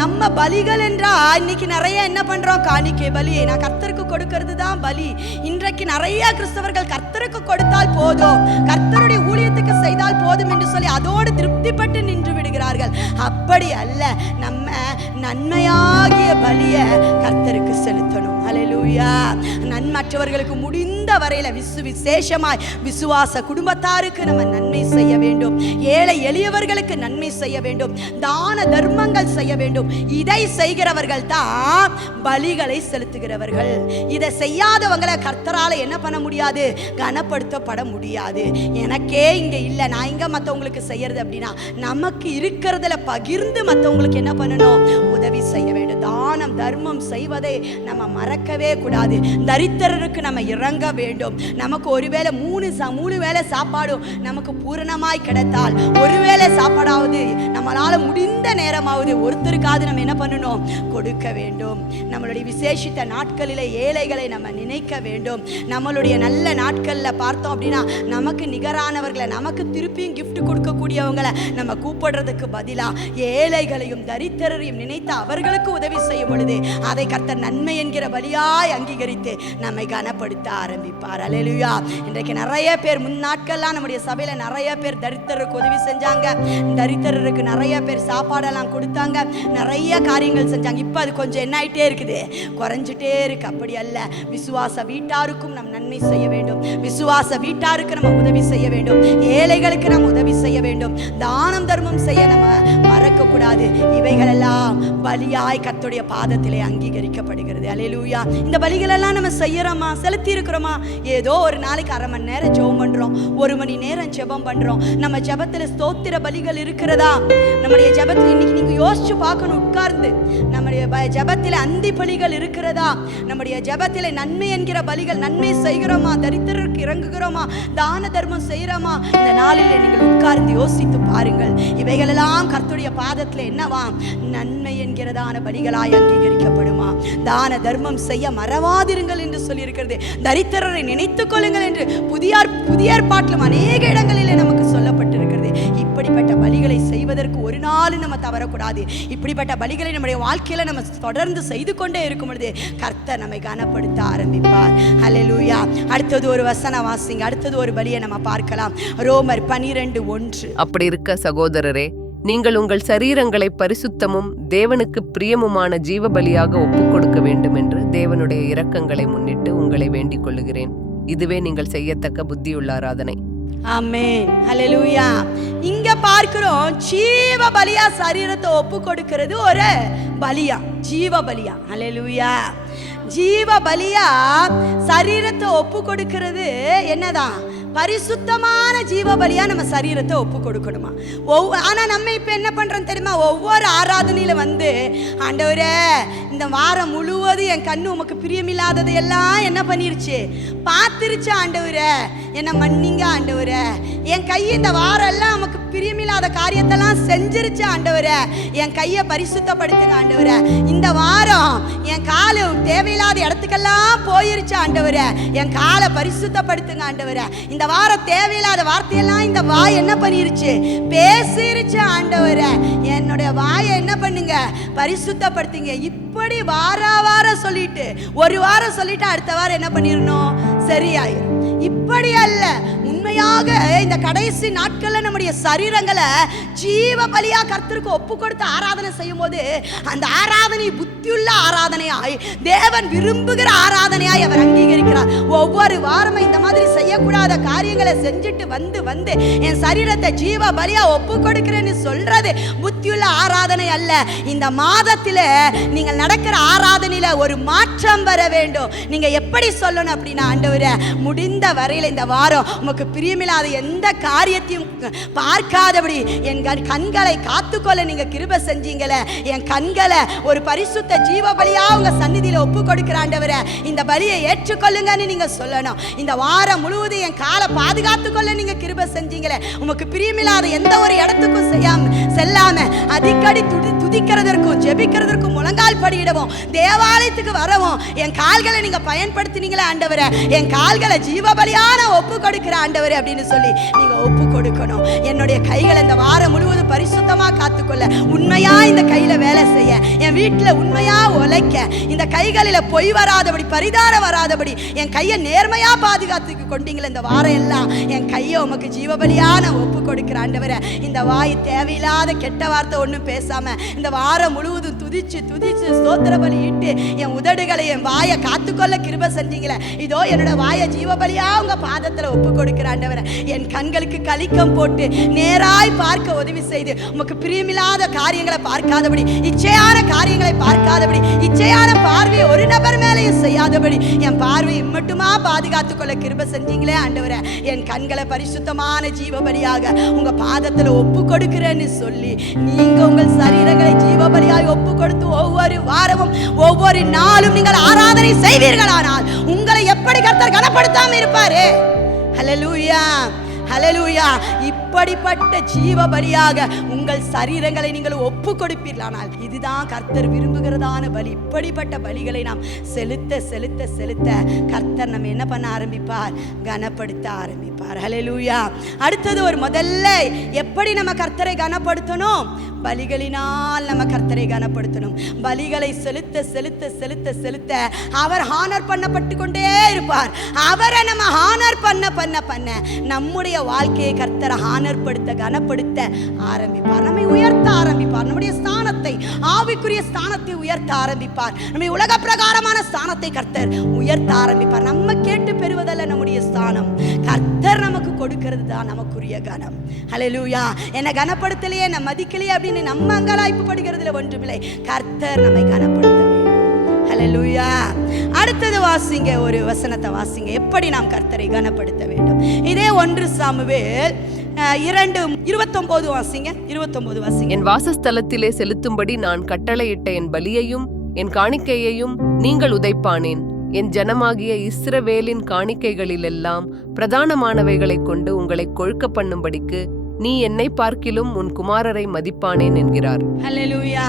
நம்ம பலிகள் என்றா இன்னைக்கு நிறைய என்ன பண்றோம்? காணிக்கை பலி, நான் கர்த்தருக்கு கொடுக்கிறது தான் பலி. இன்றைக்கு நிறைய கிறிஸ்தவர்கள் கர்த்தருக்கு கொடுத்தால் போதும், கர்த்தருடைய ஊழியத்துக்கு செய்தால் போதும் என்று சொல்லி அதோடு திருப்திப்பட்டு நின்று விடுகிறார்கள். அப்படி அல்ல, நம்ம நன்மையாகிய பலிய கர்த்தருக்கு செலுத்தணும். ஹல்லேலூயா. மற்றவர்களுக்கு முடிந்த வரையில விசேஷமாய் விசுவாச குடும்பத்தாருக்கு நம்ம நன்மை செய்ய வேண்டும். ஏழை எளியவர்களுக்கு நன்மை செய்ய வேண்டும். தான தர்மங்கள் செய்ய வேண்டும். இதை செய்கிறவர்கள் தான் பலிகளை செலுத்துகிறவர்கள். இதை செய்யாதவங்களை கர்த்தரால என்ன பண்ண முடியாது? கனப்படுத்தப்பட முடியாது. எனக்கே இங்க இல்ல, நான் இங்க மற்றவங்களுக்கு செய்யறது அப்படின்னா, நமக்கு இருக்கிறதுல பகிர்ந்து மற்றவங்களுக்கு என்ன பண்ணணும்? உதவி செய்ய வேண்டும். தானம் தர்மம் செய்வதை நம்ம மறக்கவே கூடாது. தரித்திரருக்கு நம்ம இறங்க வேண்டும். நமக்கு ஒருவேளை மூணு வேளை சாப்பாடும் நமக்கு பூரணமாய் கிடைத்தால், ஒருவேளை சாப்பாடாவது நம்மளால முடிந்த நேரமாவது ஒருத்தருக்காவது நம்ம என்ன பண்ணணும்? கொடுக்க வேண்டும். நம்மளுடைய விசேஷித்த நாட்களிலே ஏழைகளை நம்ம நினைக்க வேண்டும். நம்மளுடைய நல்ல நாட்கள்ல பார்த்தோம் அப்படின்னா, நமக்கு நிகரானவர்களை, நமக்கு திருப்பியும் கிஃப்ட் கொடுக்கக்கூடியவங்களை நம்ம கூப்பிடுறதுக்கு பதிலா ஏழைகளையும் தரித்திரரையும் நினைத்து அவர்களுக்கு உதவி செய்யும் பொழுது அதை கர்த்தர் நன்மை என்கிற பலியாய் அங்கீகரித்து நம்மை கனப்படுத்த ஆரம்பிப்பார். அல்லேலூயா. இன்றைக்கு நிறைய பேர், முன்னாட்கள்லாம் நம்முடைய சபையில நிறைய பேர் தரித்திரருக்கு உதவி செஞ்சாங்க, தரித்திரருக்கு நிறைய பேர் சாப்பாடெல்லாம் கொடுத்தாங்க, நிறைய காரியங்கள் செஞ்சாங்க. இப்போ அது கொஞ்சம் என்ன ஆயிட்டே இருக்குது? குறைஞ்சிட்டே இருக்கு. அப்படி அல்ல, விசுவாச வீட்டாருக்கும் நம் நன்மை செய்ய வேண்டும். விசுவாச வீட்டாருக்கு நம்ம உதவி செய்ய வேண்டும். ஏழைகளுக்கு நம்ம உதவி செய்ய வேண்டும். தானம் தர்மம் செய்ய நம்ம மறக்க கூடாது. இவைகளெல்லாம் பலியாய் கர்த்தருடைய பாதத்திலே அங்கீகரிக்கப்படுகிறது. அல்லேலூயா. இந்த பலிகள் எல்லாம் நம்ம செய்யறோமா? செலுத்தி இருக்கிறோமா? ஏதோ ஒரு நாளைக்கு அரை மணி நேரம் ஜெபம் பண்றோம், 1 மணி நேரம் ஜெபம் பண்றோம். நம்ம ஜெபத்துல ஸ்தோத்திர பலிகள் இருக்கிறதா? நம்முடைய ஜெபத்தில் இன்னைக்கு நீங்க யோசிச்சு பார்க்கணும். உட்கார்ந்து நம்முடைய ஜெபத்தில் அந்தி பலிகள் இருக்கிறதா? நம்முடைய ஜெபத்தில் நன்மை என்கிற பலிகள், நன்மை செய்கிறோமா? தரித்திரருக்கு இறங்குகிறோமா? தான தர்மம் செய்கிறோமா? இந்த நாளில் நீங்கள் உட்கார்ந்து யோசித்து பாருங்கள். இவைகளெல்லாம் கர்த்தருடைய பாதத்தில் என்னவா? நன்மை என்கிறதான பலிகளாய் அங்கீகரிக்கப்படுமா? தான தர்மம் செய்ய மறவாதிருங்கள் என்று சொல்லி இருக்கிறது. தரித்திரரை நினைத்துக் கொள்ளுங்கள் என்று புதிய ஏற்பாட்டிலும் அநேக இடங்களிலே நமக்கு சொல்லப்பட்டிருக்கிறது. இப்படிப்பட்ட பலிகளை செய்வதற்கு ஒரு நாள் நம்ம தவறக்கூடாது. இப்படிப்பட்ட பலிகளை நம்முடைய வாழ்க்கையில நம்ம தொடர்ந்து செய்து கொண்டே இருக்கும் பொழுது கர்த்தர் நம்மை கனப்படுத்த ஆரம்பிப்பார். ஹல்லேலூயா. அடுத்தது ஒரு வசன வாசிங்க. அடுத்தது ஒரு பலியை நம்ம பார்க்கலாம். ரோமர் 12:1. அப்படி இருக்க சகோதரரே, நீங்கள் உங்கள் சரீரங்களை பரிசுத்தமும் தேவனுக்கு பிரியமுமான ஜீவ பலியாக ஒப்புக் கொடுக்க வேண்டும் என்று தேவனுடைய இரக்கங்களை முன்னிட்டு உங்களை வேண்டிக் கொள்ளுகிறேன். இதுவே நீங்கள் செய்யத்தக்க புத்தியுள்ள ஆராதனை. ஆமென். ஹல்லேலூயா. இங்க பார்க்கிறோம், ஜீவ பலியா சரீரத்தை ஒப்பு கொடுக்கிறது ஒரு பலியா, ஜீவ பலியா. ஹல்லேலூயா. ஜீவ பலியா சரீரத்தை ஒப்பு கொடுக்கிறது என்னதான்? பரிசுத்தமான ஜீவ பலியா நம்ம சரீரத்தை ஒப்பு கொடுக்கணுமா. ஆனா நம்ம இப்ப என்ன பண்றோம் தெரியுமா? ஒவ்வொரு ஆராதனையில வந்து, ஆண்டவரே இந்த வாரம் முழுவதும் என் கண்ணு உமக்கு பிரியமில்லாததை எல்லாம் என்ன பண்ணிருச்சு, பார்த்துருச்சு. ஆண்டவரே என்னை மன்னிங்க ஆண்டவரே. என் கை இந்த வாரம் எல்லாம் உமக்கு பிரியமில்லாத காரியத்தெல்லாம் செஞ்சிருச்சு ஆண்டவரே. என் கையை பரிசுத்தப்படுத்துங்க ஆண்டவரே. இந்த வாரம் என் காலு தேவையில்லாத இடத்துக்கெல்லாம் போயிருச்சு ஆண்டவரே. என் காலை பரிசுத்தப்படுத்துங்க ஆண்டவரே. இந்த வாரம் தேவையில்லாத வார்த்தையெல்லாம் இந்த வாய் என்ன பண்ணிருச்சு, பேசிருச்சு ஆண்டவரே. என்னுடைய வாயை என்ன பண்ணுங்க, பரிசுத்தப்படுத்துங்க. இப்படி வாரம் சொல்லிட்டு, ஒரு வாரம் சொல்லிட்டு அடுத்த வாரம் என்ன பண்ணிடணும், சரியாயிரும். இப்படி அல்ல, உண்மையாக இந்த கடைசி நாட்கள்ல நம்முடைய சரீரங்களை ஜீவ பலியா கர்த்தருக்கு ஒப்பு கொடுத்து ஆராதனை செய்யும் போது அந்த ஆராதனை புத்தியுள்ள ஆராதனையாய், தேவன் விரும்புகிற ஆராதனையாய் அவர் அங்கீகரிக்கிறார். ஒவ்வொரு வாரமும் இந்த மாதிரி செய்யக்கூடாத காரியங்களை செஞ்சுட்டு வந்து என் சரீரத்தை ஜீவ பலியா ஒப்பு கொடுக்கிறேன்னு சொல்றது புத்தியுள்ள ஆராதனை அல்ல. இந்த மாதத்துல நீங்கள் நடக்கிற ஆராதனையில ஒரு மாற்றம் வர வேண்டும். நீங்க எப்படி சொல்லணும் அப்படின்னா, ஆண்டவரே முடிந்த வரையில இந்த வாரம் உமக்கு பிரியமில்லாத எந்த காரியத்தையும் பார்க்காதபடி என் கண்களை காத்துக்கொள்ள நீங்க கிருபை செஞ்சீங்களே. என் கண்களை ஒரு பரிசுத்த ஜீவ பலியா உங்க சந்நிதியில ஒப்பு கொடுக்கிற ஆண்டவரே, இந்த பலியை ஏற்றுக்கொள்ளுங்கன்னு நீங்க சொல்லணும். இந்த வாரம் முழுவதும் என் காலை பாதுகாத்துக்கொள்ள நீங்க கிருபை செஞ்சீங்களே. உமக்கு பிரியமில்லாத எந்த ஒரு இடத்துக்கும் செல்லாம அடிக்கடி துதிக்கிறதற்கும் ஜெபிக்கிறதற்கும் முழங்கால் படியிடவும் தேவாலயத்துக்கு வரவும் என் கால்களை நீங்க பயன்படுத்தினீங்களே ஆண்டவரே. என் கால்களை ஜீவ பலியான ஒப்பு கொடுக்கிற ஆண்டவரே அப்படின்னு சொல்லி நீங்க ஒப்பு கொடுக்கணும். என்னுடைய கைகளை இந்த வாரம் முழுவதும் பரிசுத்தமா காத்துக்கொள்ள, உண்மையா இந்த கையில வேலை செய்ய, என் வீட்டுல உண்மையா உழைக்க, இந்த கைகளில பொய் வராதபடி பரிதாரம் வராதபடி என் கையை நேர்மையா பாதுகாத்துக்கு கொண்டீங்களே. இந்த வாரம் எல்லாம் என் கையை உமக்கு ஜீவபலியான ஒப்பு கொடுக்கிற ஆண்டவரே. இந்த வாய் தேவையில்லாத கெட்ட வார்த்தை ஒன்றும் பேசாம இந்த வாரம் முழுவதும் துதிச்சு ஸ்தோத்திர பலி இட்டு என் உதடுகளை என் வாயை காத்துக்கொள்ள கிருபை செஞ்சீங்களே. இதோ என்னோட வாயை ஜீவபலியா உங்க பாதத்துல ஒப்பு கொடுக்கிற ஆண்டவரே. என் கண்களுக்கு கலிக்கம் போட்டு நேராய் பார்க்க உதவி செய்து உமக்கு பிரியமில்லாத காரியங்களை பார்க்காதபடி, இச்சையான காரியங்களை பார்க்காதபடி, இச்சையான பார்வையை ஒரு நபர் மேலேயும் செய்யாதபடி என் பார்வையை மட்டுமா பாதுகாத்துக் கொள்ள கிருபை செஞ்சீங்களே ஆண்டவரே. என் கண்களை பரிசுத்தமான ஜீவபலியாக உங்க பாதத்துல ஒப்பு கொடுக்கிறேன்னு சொல்லி நீங்க உங்கள் சரீரங்களை ஜீவபலியாய் ஒப்பு கொடுத்து ஒவ்வொரு வாரமும் ஒவ்வொரு நாளும் நீங்கள் ஆராதனை செய்வீர்களானால் உங்களை எப்படி கர்த்தர் கனப்படுத்தாம இருப்பாரு? ஹல்லேலூயா, ஹல்லேலூயா. இப்படிப்பட்ட ஜீவ பலியாக உங்கள் சரீரங்களை நீங்கள் ஒப்பு கொடுப்பீர்களானால் இதுதான் கர்த்தர் விரும்புகிறதான பலி. இப்படிப்பட்ட பலிகளை நாம் செலுத்த செலுத்த செலுத்த கர்த்தர் நம்ம என்ன பண்ண ஆரம்பிப்பார், கனப்படுத்த ஆரம்பிப்பார். ஹல்லேலூயா. அடுத்தது ஒரு முதல்ல எப்படி நம்ம கர்த்தரை கனப்படுத்தணும், பலிகளினால் நம்ம கர்த்தரை கனப்படுத்தணும். பலிகளை செலுத்த செலுத்த செலுத்த செலுத்த அவர் ஹானர் பண்ணப்பட்டு கொண்டே இருப்பார். அவரை நம்ம ஹானர் பண்ண பண்ண பண்ண நம்முடைய வாழ்க்கையை கர்த்தரை ஹானர்படுத்த கனப்படுத்த ஆரம்பிப்பார். நம்மை உயர்த்த ஆரம்பிப்பார். நம்முடைய ஸ்தானத்தை, ஆவிக்குரிய ஸ்தானத்தை உயர்த்த ஆரம்பிப்பார். நம்மை உலக பிரகாரமான ஸ்தானத்தை கர்த்தர் உயர்த்த ஆரம்பிப்பார். நம்ம கேட்டு பெறுவதல்ல நம்முடைய ஸ்தானம், கர்த்தர் நமக்கு கொடுக்கிறது தான் நமக்குரிய கனம். ஹல்லேலூயா. என்னை கனப்படுத்தலையே, நம்ம மதிக்கலையே அப்படின்னு நம்ம அங்கலாய்ப்பு படுகிறதுல ஒன்றுமில்லை. கர்த்தர் நம்மை கனப்படுத்த வேண்டும். ஹல்லேலூயா. அடுத்தது வாசிங்க, ஒரு வசனத்தை வாசிங்க, எப்படி நாம் கர்த்தரை கனப்படுத்த வேண்டும். இதே 1 சாமுவேல் 2:29 வாசிங்க. 29 வாசிங்க. என் வாசஸ்தலத்திலே செலுத்தும்படி நான் கட்டளையிட்ட என் பலியையும் என் காணிக்கையையும் நீங்கள் உதைப்பானேன். என் ஜனமாகிய இஸ்ரவேலின் காணிக்கைகளிலெல்லாம் பிரதானமானவைகளை கொண்டு உங்களை கொழுக்க பண்ணும்படிக்கு நீ என்னை பார்க்கிலும் உன் குமாரரை மதிப்பானேன் என்கிறார். ஹல்லேலூயா.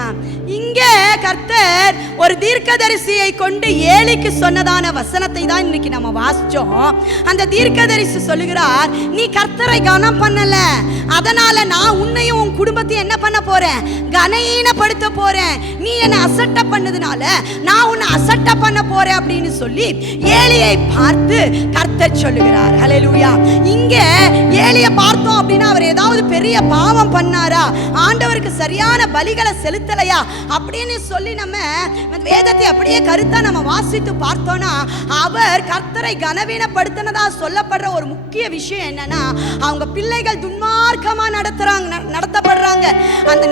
இங்கே கர்த்தர் ஒரு தீர்க்கதரிசியை கொண்டு ஏலிக்கு சொன்னதான வசனத்தை தான் இன்னைக்கு நம்ம வாசிச்சோம். அந்த தீர்க்கதரிசி சொல்லுகிறார், நீ கர்த்தரை கனம் பண்ணல, அதனால நான் உன்னையும் உன் குடும்பத்தையும் என்ன பண்ண போறேன், கனஈனப்படுத்த போறேன். நீ என்ன அசட்ட பண்ணதுனால நான் உன்னை அசட்ட பண்ண போறேன் அப்படின்னு சொல்லி ஏலியை பார்த்து கர்த்தர் சொல்லுகிறார். ஹல்லேலூயா. இங்கே ஏலியை பார்த்தோம் அப்படின்னா அவர் ஏதாவது பெரிய பாவம் பண்ணாரா, ஆண்டவருக்கு சரியான பலிகளை செலுத்தலையா அப்படின்னு சொல்லி நம்ம வேதத்தை அப்படியே கருத்தா நம்ம வாசித்து பார்த்தோம்னா அவர் கர்த்தரை கனவீனப்படுத்தினதா சொல்லப்படுற ஒரு முக்கிய விஷயம் என்னன்னா, அவங்க பிள்ளைகள் துன்மார்க்கமா நடத்தப்படுறாங்க செய்றாங்க, அந்த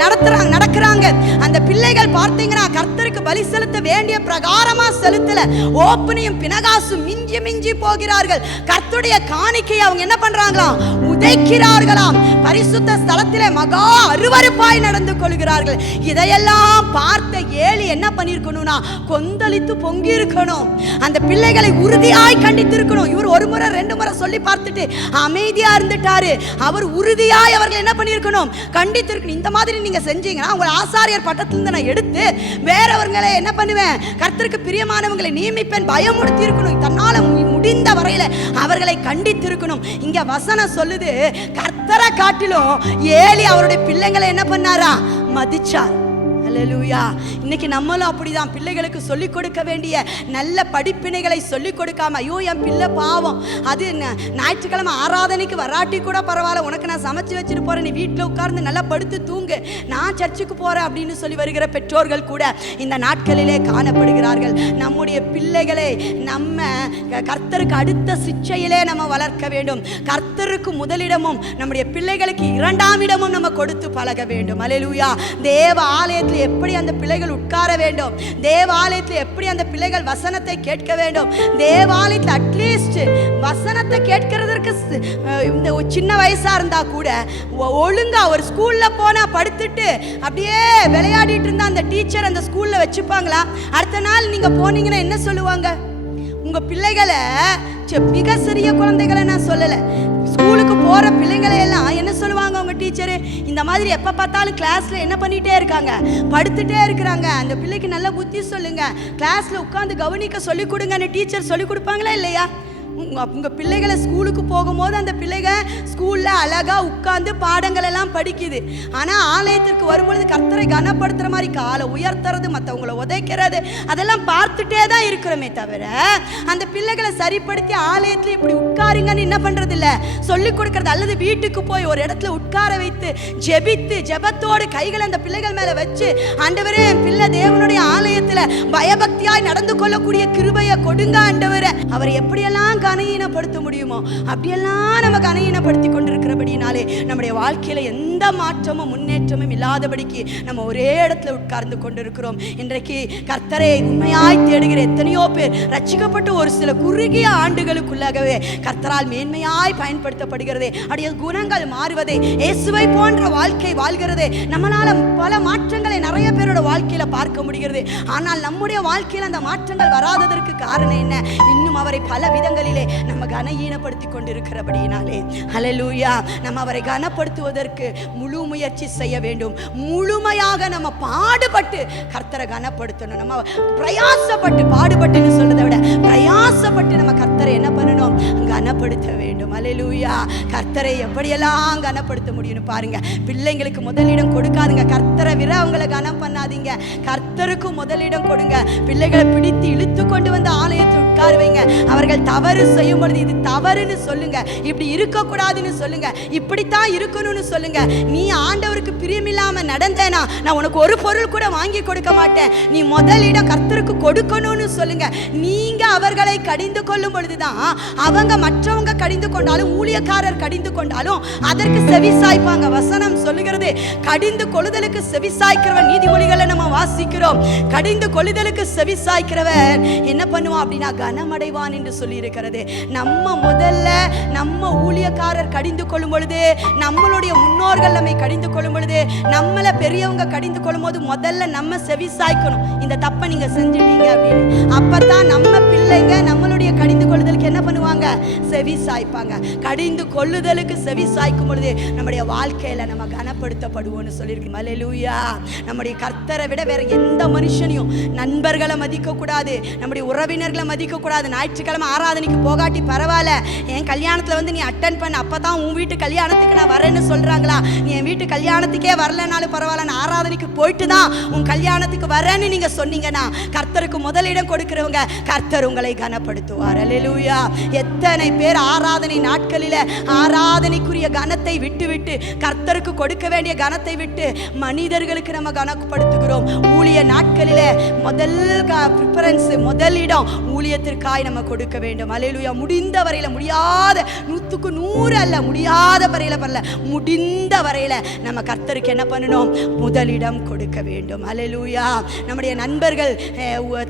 நடக்கிறாங்க. அந்த பிள்ளைகள் பார்த்தீங்கன்னா கர்த்தருக்கு பலி செலுத்த வேண்டிய பிரகாரமா செலுத்தல. ஓப்பனியும் பினகாசும் மிஞ்சி மிஞ்சி போகிறார்கள். கர்த்தருடைய காணிக்கையை அவங்க என்ன பண்றாங்களாம்? உதைக்கிறார்களாம். பரிசுத்த ஸ்தலத்திலே மகா அருவருப்பாய் நடந்து கொள்கிறார்கள். இதையெல்லாம் பார்த்த ஏலி என்ன பண்ணிருக்கணும்னா கொந்தளித்து பொங்கி இருக்கணும். அந்த பிள்ளைகளை உறுதியாய் கண்டித்திருக்கணும். இவர் ஒரு முறை 2 முறை சொல்லி பார்த்துட்டு அமைதியா இருந்துட்டாரு. அவர் உறுதியாய் அவர்கள் என்ன பண்ணிருக்கணும்? கண்டித்திருக்கணும். இந்த மாதிரி நீங்க செஞ்சீங்கன்னா உங்க ஆசாரியர் பட்டத்திலிருந்து நான் எடுத்து வேறவர்களை என்ன பண்ணுவேன்? கர்த்தருக்கு பிரியமானவங்களை நியமிப்பேன். பயமுறுத்தி இருக்கணும். தன்னால முடிந்த வரையில அவர்களை கண்டித்திருக்கணும். இங்க வசனம் சொல்லுது, கர்த்தரை காட்டிலும் ஏலி அவருடைய பிள்ளைங்களை என்ன பண்ணாரா? மதிச்சார். அல்லேலூயா. இன்னைக்கு நம்மளும் அப்படிதான் பிள்ளைகளுக்கு சொல்லிக் கொடுக்க வேண்டிய நல்ல படிப்பினைகளை சொல்லிக் கொடுக்காம, ஐயோ என் பிள்ளை பாவம், அது ஞாயிற்றுக்கிழமை ஆராதனைக்கு வராட்டி கூட பரவாயில்ல, உனக்கு நான் சமைச்சு வச்சுட்டு போறேன், நீ வீட்டில் உட்கார்ந்து நல்லா படுத்து தூங்கு, நான் சர்ச்சுக்கு போறேன் அப்படின்னு சொல்லி வருகிற பெற்றோர்கள் கூட இந்த நாட்களிலே காணப்படுகிறார்கள். நம்முடைய பிள்ளைகளை நம்ம கர்த்தருக்கு அடுத்த சிச்சையிலே நம்ம வளர்க்க வேண்டும். கர்த்தருக்கு முதலிடமும் நம்முடைய பிள்ளைகளுக்கு 2ஆம் இடமும் நம்ம கொடுத்து பழக வேண்டும். அல்லேலூயா. தேவ ஆலயத்தில் எப்படி அந்த பிள்ளைகள் உட்கார வேண்டும், தேவாலயத்தில் எப்படி அந்த பிள்ளைகள் வசனத்தை கேட்க வேண்டும், தேவாலயத்தில் அட்லீஸ்ட் வசனத்தை கேட்கிறதற்கு இந்த சின்ன வயசா இருந்தா கூட ஒழுங்கா ஒரு ஸ்கூல்ல போனா படுத்துட்டு அப்படியே விளையாடிட்டு இருந்தா அந்த டீச்சர் அந்த ஸ்கூல்ல வச்சுப்பாங்களா? அடுத்த நாள் நீங்க போனீங்கன்னா என்ன சொல்லுவாங்க? உங்க பிள்ளைகளை, மிக சிறிய குழந்தைகளை நான் சொல்லலை, ஸ்கூலுக்கு போகிற பிள்ளைங்களை எல்லாம் என்ன சொல்லுவாங்க அவங்க டீச்சரு? இந்த மாதிரி எப்போ பார்த்தாலும் கிளாஸில் என்ன பண்ணிகிட்டே இருக்காங்க? படுத்துட்டே இருக்கிறாங்க. அந்த பிள்ளைக்கு நல்ல புத்தி சொல்லுங்க, கிளாஸில் உட்காந்து கவனிக்க சொல்லிக் கொடுங்கன்னு டீச்சர் சொல்லிக் கொடுப்பாங்களா இல்லையா? உங்கள் பிள்ளைகளை ஸ்கூலுக்கு போகும்போது அந்த பிள்ளைகள் ஸ்கூலில் அழகாக உட்காந்து பாடங்கள் எல்லாம் படிக்குது. ஆனால் ஆலயத்திற்கு வரும்பொழுது கர்த்தரை கனப்படுத்துகிற மாதிரி காலை உயர்த்துறது, மற்றவங்களை உதைக்கிறது, அதெல்லாம் பார்த்துட்டே தான் இருக்கிறோமே தவிர அந்த பிள்ளைகளை சரிப்படுத்தி ஆலயத்தில் இப்படி உட்காருங்கன்னு என்ன பண்ணுறது இல்லை, சொல்லிக் கொடுக்கறது. அல்லது வீட்டுக்கு போய் ஒரு இடத்துல உட்கார வைத்து ஜெபித்து ஜெபத்தோடு கைகளை அந்த பிள்ளைகள் மேலே வச்சு, ஆண்டவரே என் பிள்ளை தேவனுடைய ஆலயத்தில் பயபக்தியாய் நடந்து கொள்ளக்கூடிய கிருபையை கொடுங்க ஆண்டவரே, அவரை எப்படியெல்லாம் கனஈனப்படுத்த முடியுமோ அப்படியெல்லாம் நம்ம கனஈனப்படுத்தி கொண்டிருக்கிறபடினாலே நம்முடைய வாழ்க்கையில எந்த மாற்றமும் முன்னேற்றமும் இல்லாதபடிக்கு நம்ம ஒரே இடத்துல உட்கார்ந்து கொண்டிருக்கிறோம். இன்றைக்கு கர்த்தரை உண்மையாய் தேடுகிற எத்தனையோ பேர் ரட்சிக்கப்பட்டு ஒரு சில குறுகிய ஆண்டுகளுக்குள்ளாகவே கர்த்தரால் மேன்மையாய் பயன்படுத்தப்படுகிறதே, அவருடைய குணங்கள் மாறுவதே, இயேசுவை போன்ற வாழ்க்கை வாழ்கிறதே, நம்மளால பல மாற்றங்களை நிறைய பேரோட வாழ்க்கையில பார்க்க முடிகிறது. ஆனால் நம்முடைய வாழ்க்கையில் அந்த மாற்றங்கள் வராததற்கு காரணம் என்ன? இன்னும் அவரை பல விதங்களில் நம்ம கனஈனப்படுத்தி கொண்டிருக்கிறபடியினாலே. ஹல்லேலூயா. நம்ம அவரை கனப்படுத்துவதற்கு முழு முயற்சி செய்ய வேண்டும். முழுமையாக நம்ம பாடுபட்டு கர்த்தரை கனப்படுத்தணும். நம்ம பிரயாசப்பட்டு, பாடுபட்டுன்னு சொல்றதை விட பிரயாசப்பட்டு நம்ம கர்த்தரை என்ன பண்ணணும்? கனப்படுத்த வேண்டும். ஹல்லேலூயா. கர்த்தரை எப்படியெல்லாம் கனப்படுத்த முடியும்னு பாருங்க. பிள்ளைங்களுக்கு முதலிடம் கொடுக்காதுங்க. கர்த்தரை விட அவங்களை கனம் பண்ணாதீங்க. கர்த்தருக்கு முதலிடம் கொடுங்க. பிள்ளைகளை பிடித்து இழுத்து கொண்டு வந்து ஆலயத்தில் உட்கார வைங்க. அவர்கள் தவறு செய்யும் பொழுது இது தவறுன்னு சொல்லுங்க, இப்படி இருக்கக்கூடாதுன்னு சொல்லுங்க, இப்படித்தான் இருக்கணும்னு சொல்லுங்க. நீ ஆண்டவருக்கு பிரியமில்லாம நடந்தேனா நான் உனக்கு ஒரு பொருள் கூட வாங்கி கொடுக்க மாட்டேன், நீ முதலிடம் கர்த்தருக்கு கொடுக்கணும்னு சொல்லுங்க. நீங்க அவர்களை கடிந்து கொள்ளும் பொழுதுதான் அவங்க மற்றவங்க கடிந்து கொண்டாலும், ஊழியக்காரர் கடிந்து கொண்டாலும் அதற்கு செவி சாய்ப்பாங்க. வசனம் சொல்லுகிறது, கடிந்து கொள்ளுதலுக்கு செவி சாய்க்கிறவன், நீதிமொழிகளை நம்ம வாசிக்கிறோம், கடிந்து கொள்ளுதலுக்கு செவி சாய்க்கிறவன் என்ன பண்ணுவான் அப்படின்னா கனமடைவான் என்று சொல்லி இருக்கிறது. நம்ம முதல்ல நம்ம ஊழியக்காரர் கடிந்து கொள்ளும் பொழுது, நம்மளுடைய முன்னோர்கள் நம்மை கடிந்து கொள்ளும் பொழுது, நம்மள பெரியவங்க கடிந்து கொள்ளும் போது முதல்ல நம்ம செவி சாய்க்கணும். இந்த தப்பை நீங்க செஞ்சுட்டீங்க அப்படின்னு. அப்பதான் நம்ம பிள்ளைங்க நம்மளுடைய கடிந்து கொள்ளுதலுக்கு என்ன பண்ணுவாங்க? செவி சாய்ப்பாங்க. கடிந்து கொள்ளுதலுக்கு செவி சாய்க்கும் பொழுது நம்முடைய வாழ்க்கையில நம்ம கனப்படுத்தப்படுவோம்னு சொல்லியிருக்கு. அல்லேலூயா. நம்முடைய கர்த்தரை விட வேற எந்த மனுஷனையும், நண்பர்களை மதிக்க கூடாது, நம்முடைய உறவினர்களை மதிக்க கூடாது. ஞாயிற்றுக்கிழமை ஆராதனைக்கு போகாட்டி பரவாயில்ல, என் கல்யாணத்துல வந்து நீ அட்டன் பண்ண, அப்பதான் உன் வீட்டு கல்யாணத்துக்கு நான் வரேன்னு சொல்றாங்களா? நீ என் வீட்டு கல்யாணத்துக்கே வரலனாலும் பரவாயில்ல, நான் ஆராதனைக்கு போயிட்டு தான் உன் கல்யாணத்துக்கு வரேன்னு நீங்க சொன்னீங்கன்னா கர்த்தருக்கு முதலிடம் கொடுக்கிறவங்க கர்த்தர் உங்களை கனப்படுத்துவார். அல்லேலூயா. எத்தனை பேர் ஆராதனை நாட்களில ஆராதனைக்குரிய கனத்தை விட்டு விட்டு, கர்த்தருக்கு கொடுக்க வேண்டிய கனத்தை விட்டு மனிதர்களுக்கு நம்ம கனப்படுத்துகிறோம். ஊழிய நாட்களில முதல் ப்ரிஃபரன்ஸ், முதலிடம் ஊழியத்திற்காய் நம்ம கொடுக்க வேண்டும். அல்லேலூயா. முடிந்த வரையில, முடியாத 100க்கு 100 அல்ல, முடியாத வரையில பரல, முடிந்த வரையில நம்ம கர்த்தருக்கு என்ன பண்ணணும்? முதலிடம் கொடுக்க வேண்டும். அல்லேலூயா. நம்முடைய நண்பர்கள்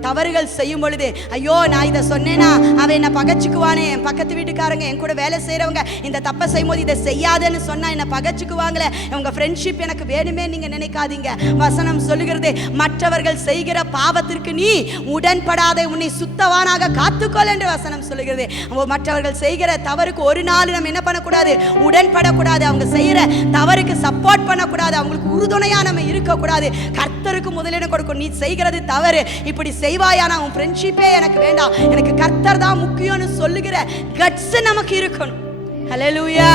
தவறுகள் செய்யும் பொழுது, ஐயோ நான் இதை சொன்னேனா அவன் என்ன பகச்சுக்குவானே, என் பக்கத்து வீட்டுக்காரங்க என் கூட வேலை செய்யறவங்க இந்த தப்பை செய்யும் போது இதை செய்யாதேன்னு சொன்னா என்ன பகச்சுக்குவாங்களே, உங்க ஃப்ரெண்ட்ஷிப் எனக்கு வேணுமே நீங்க நினைக்காதீங்க. வசனம் சொல்லுகிறது, மற்றவர்கள் செய்கிற பாவத்திற்கு நீ உடன்படாதே, உன்னை சுத்தவானாக காத்துக்கொள் என்று வசனம் சொல்லுகிறது. மற்றவர்கள் செய்கிற தவறுக்கு ஒரு நாள் நம்ம என்ன பண்ணக்கூடாது? உடன்படக்கூடாது. அவங்க செய்கிற தவறுக்கு சப்போர்ட் பண்ணக்கூடாது. அவங்களுக்கு உறுதுணையா நம்ம இருக்கக்கூடாது. கர்த்தருக்கு முதலிடம் கொடுக்கும். நீ செய்கிறது தவறு, இப்படி செய்வாயானா உன் ஃப்ரெண்ட்ஷிப்பே எனக்கு வேண்டாம், எனக்கு கர்த்தர் தான் முக்கியம்னு சொல்லுகிற கட்ஸ் நமக்கு இருக்கணும். ஹல்லேலூயா.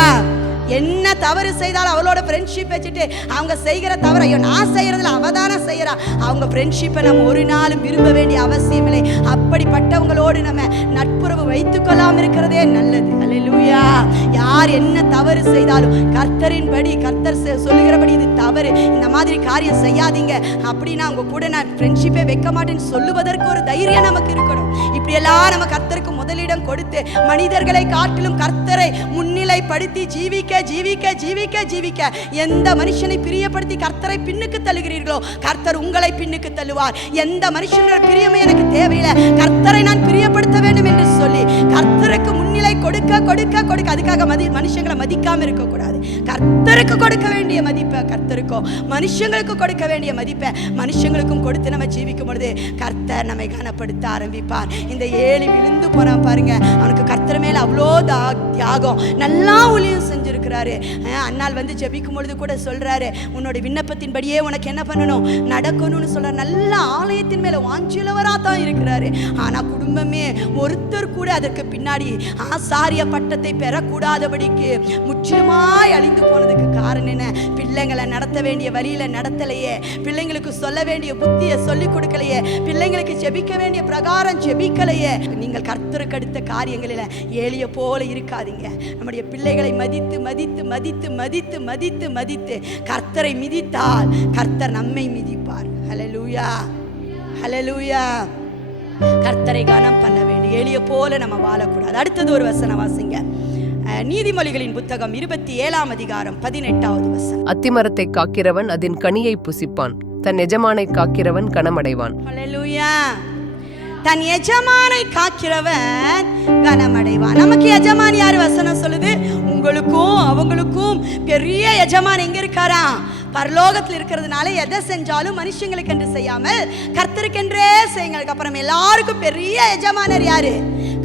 என்ன தவறு செய்தாலும் அவளோட ஃப்ரெண்ட்ஷிப் வச்சுட்டு அவங்க செய்கிற தவறு, ஐயோ நான் செய்யறதுல அவதானே செய்யறா, அவங்க ஃப்ரெண்ட்ஷிப்பை நம்ம ஒரு நாளும் விரும்ப வேண்டிய அவசியம் இல்லை. அப்படிப்பட்டவங்களோடு நம்ம நட்புறவு வைத்துக் கொள்ளாமல் இருக்கிறதே நல்லது. அல்லேலூயா. யார் என்ன தவறு செய்தாலும் கர்த்தரின்படி, கர்த்தர் சொல்லுகிறபடி இது தவறு, இந்த மாதிரி காரியம் செய்யாதீங்க அப்படின்னா அவங்க கூட நான் ஃப்ரெண்ட்ஷிப்பே வைக்க மாட்டேன்னு சொல்லுவதற்கு ஒரு தைரியம் நமக்கு இருக்கணும். இப்படியெல்லாம் நம்ம கர்த்தருக்கு முதலிடம் கொடுத்து மனிதர்களை காட்டிலும் கர்த்தரை முன்னிலைப்படுத்தி ஜீவிக்க ஜீவிக்க ஜீவிக்க ஜீவிக்க எந்த மனுஷனை பிரியப்படுத்தி கர்த்தரை பின்னுக்கு தள்ளுகிறீர்களோ கர்த்தர் உங்களை பின்னுக்கு தள்ளுவார். எந்த மனுஷனோட பிரியமே எனக்கு தேவையில்லை, கர்த்தரை நான் பிரியப்படுத்த வேண்டும் என்று சொல்லி கர்த்தருக்கு முன்னிலை கொடுக்க கொடுக்க கொடுக்க, அதுக்காக மனுஷங்களை மதிக்காம இருக்கக்கூடாது. கர்த்தருக்கு கொடுக்க வேண்டிய மதிப்பை கர்த்தருக்கோ, மனுஷங்களுக்கு கொடுக்க வேண்டிய மதிப்பை மனுஷங்களுக்கும் கொடுத்து நம்ம ஜீவிக்கும் பொழுது கர்த்தர் நம்மை கனப்படுத்த ஆரம்பிப்பார். இந்த ஏழி விழுந்து போறான் பாருங்க, அவனுக்கு கர்த்தர் மேல அவ்வளோ தியாகம், நல்லா ஊழியம் செஞ்சிருக்கிறாரு. அண்ணால் வந்து ஜெபிக்கும் பொழுது கூட சொல்றாரு, உன்னோட விண்ணப்பத்தின்படியே உனக்கு என்ன பண்ணணும் நடக்கணும்னு சொல்றாரு. நல்ல ஆலயத்தின் மேல வாஞ்சியுள்ளவரா தான் இருக்கிறாரு. ஆனா குடும்பமே ஒருத்தர் கூட அதற்கு பின்னாடி ஆசாரிய பட்டத்தை பெறக்கூடாதபடிக்கு முற்றிலுமாய் அழிந்து போனதுக்கு காரணம் என்ன? பிள்ளைங்களை நடத்த வேண்டிய வழியில நடத்தலையே, பிள்ளைங்களுக்கு சொல்ல வேண்டிய புத்தியை சொல்லிக் கொடுக்கலையே, பிள்ளைங்களுக்கு ஜெபிக்க வேண்டிய பிரகாரம் ஜெபிக்கலையே. நீங்கள் கர்த்தருக்கு அடுத்த காரியங்களில் ஏலிய போல இருக்காதீங்க. நம்முடைய பிள்ளைகளை மதித்து மதித்து மதித்து மதித்து மதித்து மதித்து கர்த்தரை மிதித்தால் கர்த்தர் நம்மை மிதிப்பார். ஹல்லேலூயா, ஹல்லேலூயா. கர்த்தரை கனம் பண்ண வேண்டும், ஏலிய போல நம்ம வாழக்கூடாது. அடுத்தது ஒரு வசனம் வாசிங்க, நீதிமொழிகளின் புத்தகம் 27ஆம் அதிகாரம் 18வது வசனம். அத்திமரத்தை காக்கிறவன் அதன் கனியை புசிப்பான், தன் எஜமானை காக்கிறவன் கனமடைவான். ஹல்லேலூயா. தன் எஜமானை காக்கிறவன் கனமடைவான். நமக்கு எஜமான் யாரு? வசனம் சொல்லுது, உங்களுக்கும் அவங்களுக்கும் பெரிய எஜமான் எங்க இருக்காரா? பரலோகத்தில் இருக்கிறதுனால எதை செஞ்சாலும் மனுஷங்களுக்கு என்று செய்யாமல் கர்த்தருக்கென்றே செய்யுங்க. அப்புறம் எல்லாருக்கும் பெரிய எஜமானர் யாரு?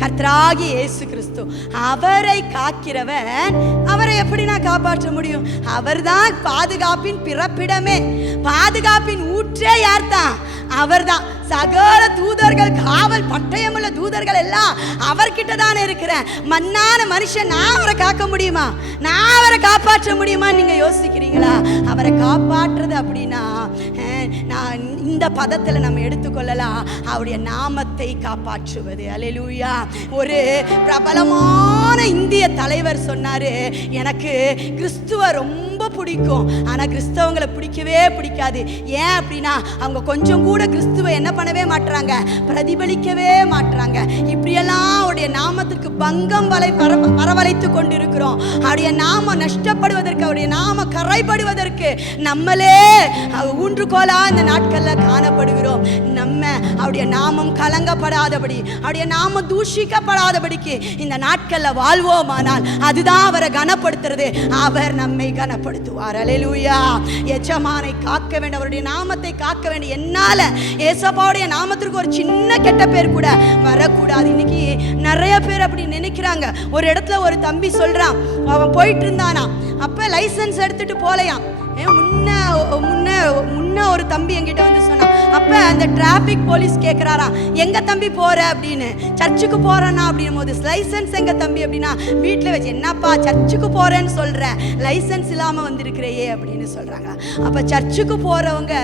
கர்த்தராகிய இயேசு கிறிஸ்து. அவரை காக்கிறவன் அவரை எப்படி நான் காப்பாற்ற முடியும்? அவர்தான் பாதுகாப்பின் பிறப்பிடமே, பாதுகாப்பின் ஊற்றே யார்தான்? அவர்தான். சகல தூதர்கள், காவல் பட்டயமுள்ள தூதர்கள் எல்லாம் அவர்கிட்ட தானே இருக்கிறேன். மண்ணான மனுஷன் நான் அவரை காக்க முடியுமா? நான் அவரை காப்பாற்ற முடியுமா? நீங்க யோசிக்கிறீங்களா? அவரை காப்பாற்றுறது அப்படின்னா நான் இந்த பதத்தில் நம்ம எடுத்துக்கொள்ளலாம், அவருடைய நாமத்தை காப்பாற்றுவது. அல்லேலூயா. ஒரு பிரபலமான இந்திய தலைவர் சொன்னாரு, எனக்கு கிறிஸ்துவ ரொம்ப பிடிக்கும், ஆனா கிறிஸ்தவங்களை பிடிக்கவே பிடிக்காது. ஏன் அப்படின்னா அவங்க கொஞ்சம் கூட கிறிஸ்துவ என்ன பண்ணவே மாட்டாங்க, பிரதிபலிக்கவே மாட்டாங்க. இப்படியெல்லாம் அவருடைய நாமத்திற்கு பங்கம் வரவழைத்து கொண்டிருக்கிறோம். அவருடைய நாமம் நஷ்டப்படுவதற்கு, அவருடைய நாம கரைப்படுவதற்கு நம்மளே ஊன்றுகோலா இந்த நாட்கள்ல காணப்படுகிறோம். நம்ம அவருடைய நாமம் கலங்கப்படாதபடி, அவருடைய நாமம் தூஷிக்கப்படாதபடிக்கு இந்த நாட்கள்ல வாழ்வோமானால் அதுதான் அவரை கனப்படுத்துறது. அவர் நம்மை கனப்படுத்துவார். அல்லேலூயா. எஜமானை காக்க வேண்டும், அவருடைய நாமத்தை காக்க வேண்டும். என்னால ஏசப்பாவுடைய நாமத்திற்கு ஒரு சின்ன கெட்ட பேர் கூட வரக்கூடாது. இன்னைக்கு நிறைய பேர் அப்படி நினைக்கிறாங்க. ஒரு இடத்துல ஒரு தம்பி சொல்றான், அவன் போயிட்டு இருந்தானா, அப்ப லைசன்ஸ் எடுத்துட்டு போலையாம். முன்ன ஒரு தம்பி என்கிட்ட வந்து சொன்னான். அப்ப அந்த டிராபிக் போலீஸ் கேட்கிறாராம், எங்க தம்பி போற அப்படின்னு. சர்ச்சுக்கு போறேன்னா அப்படின்னும் போது, லைசன்ஸ் எங்க தம்பி அப்படின்னா, வீட்டுல வச்சு. என்னப்பா சர்ச்சுக்கு போறேன்னு சொல்றேன், லைசன்ஸ் இல்லாம வந்திருக்கிறையே அப்படின்னு சொல்றாங்க. அப்ப சர்ச்சுக்கு போறவங்க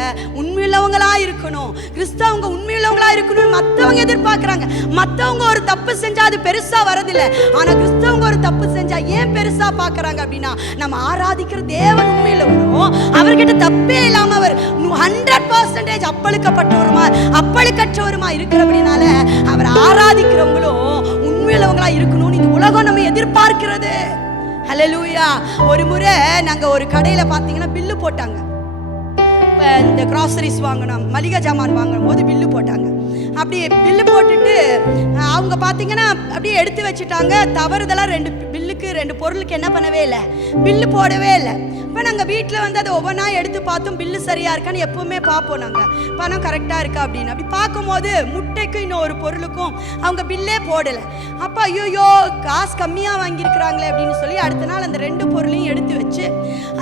உண்மையுள்ளவங்களா இருக்கணும், கிறிஸ்தவங்க உண்மையுள்ளவங்களா இருக்கணும்னு மத்தவங்க எதிர்பார்க்கறாங்க. மத்தவங்க ஒரு தப்பு செஞ்சா அது பெருசா வரதில்லை, ஆனா கிறிஸ்தவங்க ஒரு தப்பு செஞ்சா ஏன் பெருசா பாக்குறாங்க அப்படின்னா, நம்ம ஆராதிக்கிற தேவன் உண்மையுள்ளவரும் அவர்கிட்ட தப்பே இல்லாம அவர் 100% அப்பழுக்கப்பட்டவருமா அப்பழுக்கற்றவருமா இருக்கிறபடினால அவர் ஆராதிக்கிறவங்களும் உண்மையுள்ளவங்களா இருக்கணும்னு இந்த உலகம் நம்ம எதிர்பார்க்கிறது. ஹல்லேலூயா. ஒரு முறை நாங்க ஒரு கடையில பாத்தீங்கன்னா பில்லு போட்டாங்க. இந்த கிராசரிஸ் வாங்கணும், மளிகை ஜாமான் வாங்கும் போது பில்லு போட்டாங்க. அப்படி பில்லு போட்டுட்டு அவங்க பார்த்தீங்கன்னா அப்படியே எடுத்து வச்சுட்டாங்க. தவறுதெல்லாம் 2 பில்லுக்கு 2 பொருளுக்கு என்ன பண்ணவே இல்லை, பில்லு போடவே இல்லை. இப்போ நாங்கள் வீட்டில் வந்து அதை ஒவ்வொன்றா எடுத்து பார்த்தோம், பில்லு சரியாக இருக்கான்னு எப்போவுமே பார்ப்போம். நாங்கள் பணம் கரெக்டாக இருக்கா அப்படின்னு அப்படி பார்க்கும்போது முட்டைக்கும் இன்னும் ஒரு பொருளுக்கும் அவங்க பில்லே போடலை. அப்போ ஐயோ காசு கம்மியாக வாங்கியிருக்கிறாங்களே அப்படின்னு சொல்லி அடுத்த நாள் அந்த 2 பொருளையும் எடுத்து வச்சு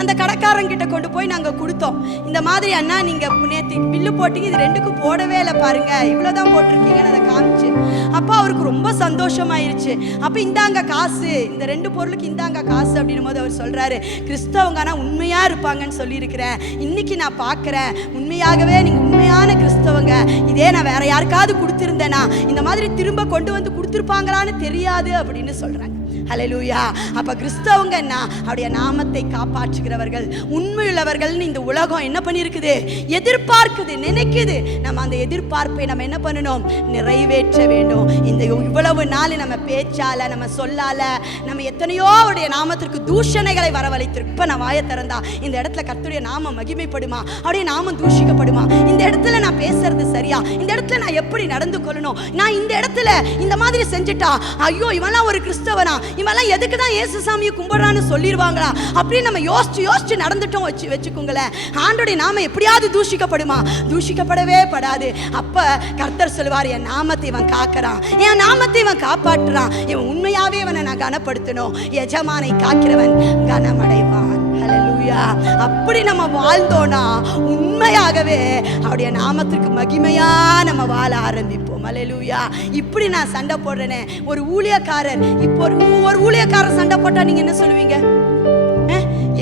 அந்த கடைக்காரங்கிட்ட கொண்டு போய் நாங்கள் கொடுத்தோம். இந்த மாதிரி அண்ணா நீங்கள் நேற்று பில்லு போட்டிங்க, இது 2க்கும் போடவே இல்லை பாருங்க, இவ்வளோதான் போட்டிருக்கீங்கன்னு அதை காமிச்சு. அப்போ அவருக்கு ரொம்ப சந்தோஷமாயிருச்சு. அப்போ இந்தாங்க காசு, இந்த 2 பொருளுக்கு இந்தாங்க காசு அப்படின்னும் போது அவர் சொல்கிறாரு, கிறிஸ்தவங்க ஆனால் உண்மையாக இருப்பாங்கன்னு சொல்லியிருக்கிறேன், இன்னைக்கு நான் பார்க்குறேன், உண்மையாகவே நீங்கள் உண்மையான கிறிஸ்தவங்க. இதே நான் வேற யாருக்காவது கொடுத்துருந்தேனா இந்த மாதிரி திரும்ப கொண்டு வந்து கொடுத்துருப்பாங்களான்னு தெரியாது அப்படின்னு சொல்கிறாங்க. ஹல்லேலூயா. அப்ப கிறிஸ்தவங்கன்னா அவருடைய நாமத்தை காப்பாற்றுகிறவர்கள், உண்மையுள்ளவர்கள்னு இந்த உலகம் என்ன பண்ணியிருக்குது, எதிர்பார்க்குது, நினைக்குது. நம்ம அந்த எதிர்பார்ப்பை நம்ம என்ன பண்ணணும், நிறைவேற்ற வேண்டும். இந்த இவ்வளவு நாள் நம்ம பேச்சால, நம்ம சொல்லால, நம்ம எத்தனையோ அவருடைய நாமத்திற்கு தூஷணைகளை வரவழைத்திருக்கோம். இப்ப நான் வாயை திறந்தா இந்த இடத்துல கர்த்தருடைய நாமம் மகிமைப்படுமா, அவருடைய நாமம் தூஷிக்கப்படுமா? இந்த இடத்துல நான் பேசுறது சரியா, இந்த இடத்துல நான் எப்படி நடந்து கொள்ளணும், நான் இந்த இடத்துல இந்த மாதிரி செஞ்சுட்டா ஐயோ இவெல்லாம் ஒரு கிறிஸ்தவனா, இவெல்லாம் எதுக்கு தான் இயேசு சாமியை கும்பிடுறான்னு சொல்லிடுவாங்களா அப்படின்னு நம்ம யோசிச்சு நடந்துட்டோம் வச்சுக்கோங்களேன். ஆண்டோடைய நாமம் எப்படியாவது தூஷிக்கப்படுமா? தூஷிக்கப்படவே படாது. அப்ப கர்த்தர் சொல்லுவார், என் நாமத்தை இவன் காக்கிறான், என் நாமத்தை இவன் காப்பாற்றுறான், இவன் உண்மையாவே இவனை நான் கனப்படுத்தணும். எஜமானை காக்கிறவன் கனமடைவான். ஹல்லேலூயா. அப்படி நம்ம வாழ்ந்தோனா உண்மையாகவே அவருடைய நாமத்திற்கு மகிமையா நம்ம வாழ ஆரம்பிப்போம். ஹல்லேலூயா. இப்படி நான் சண்டை போடுறேனே, ஒரு ஊழியக்காரர், இப்போ ஒரு ஊழியக்காரர் சண்டை போட்டா நீங்க என்ன சொல்லுவீங்க?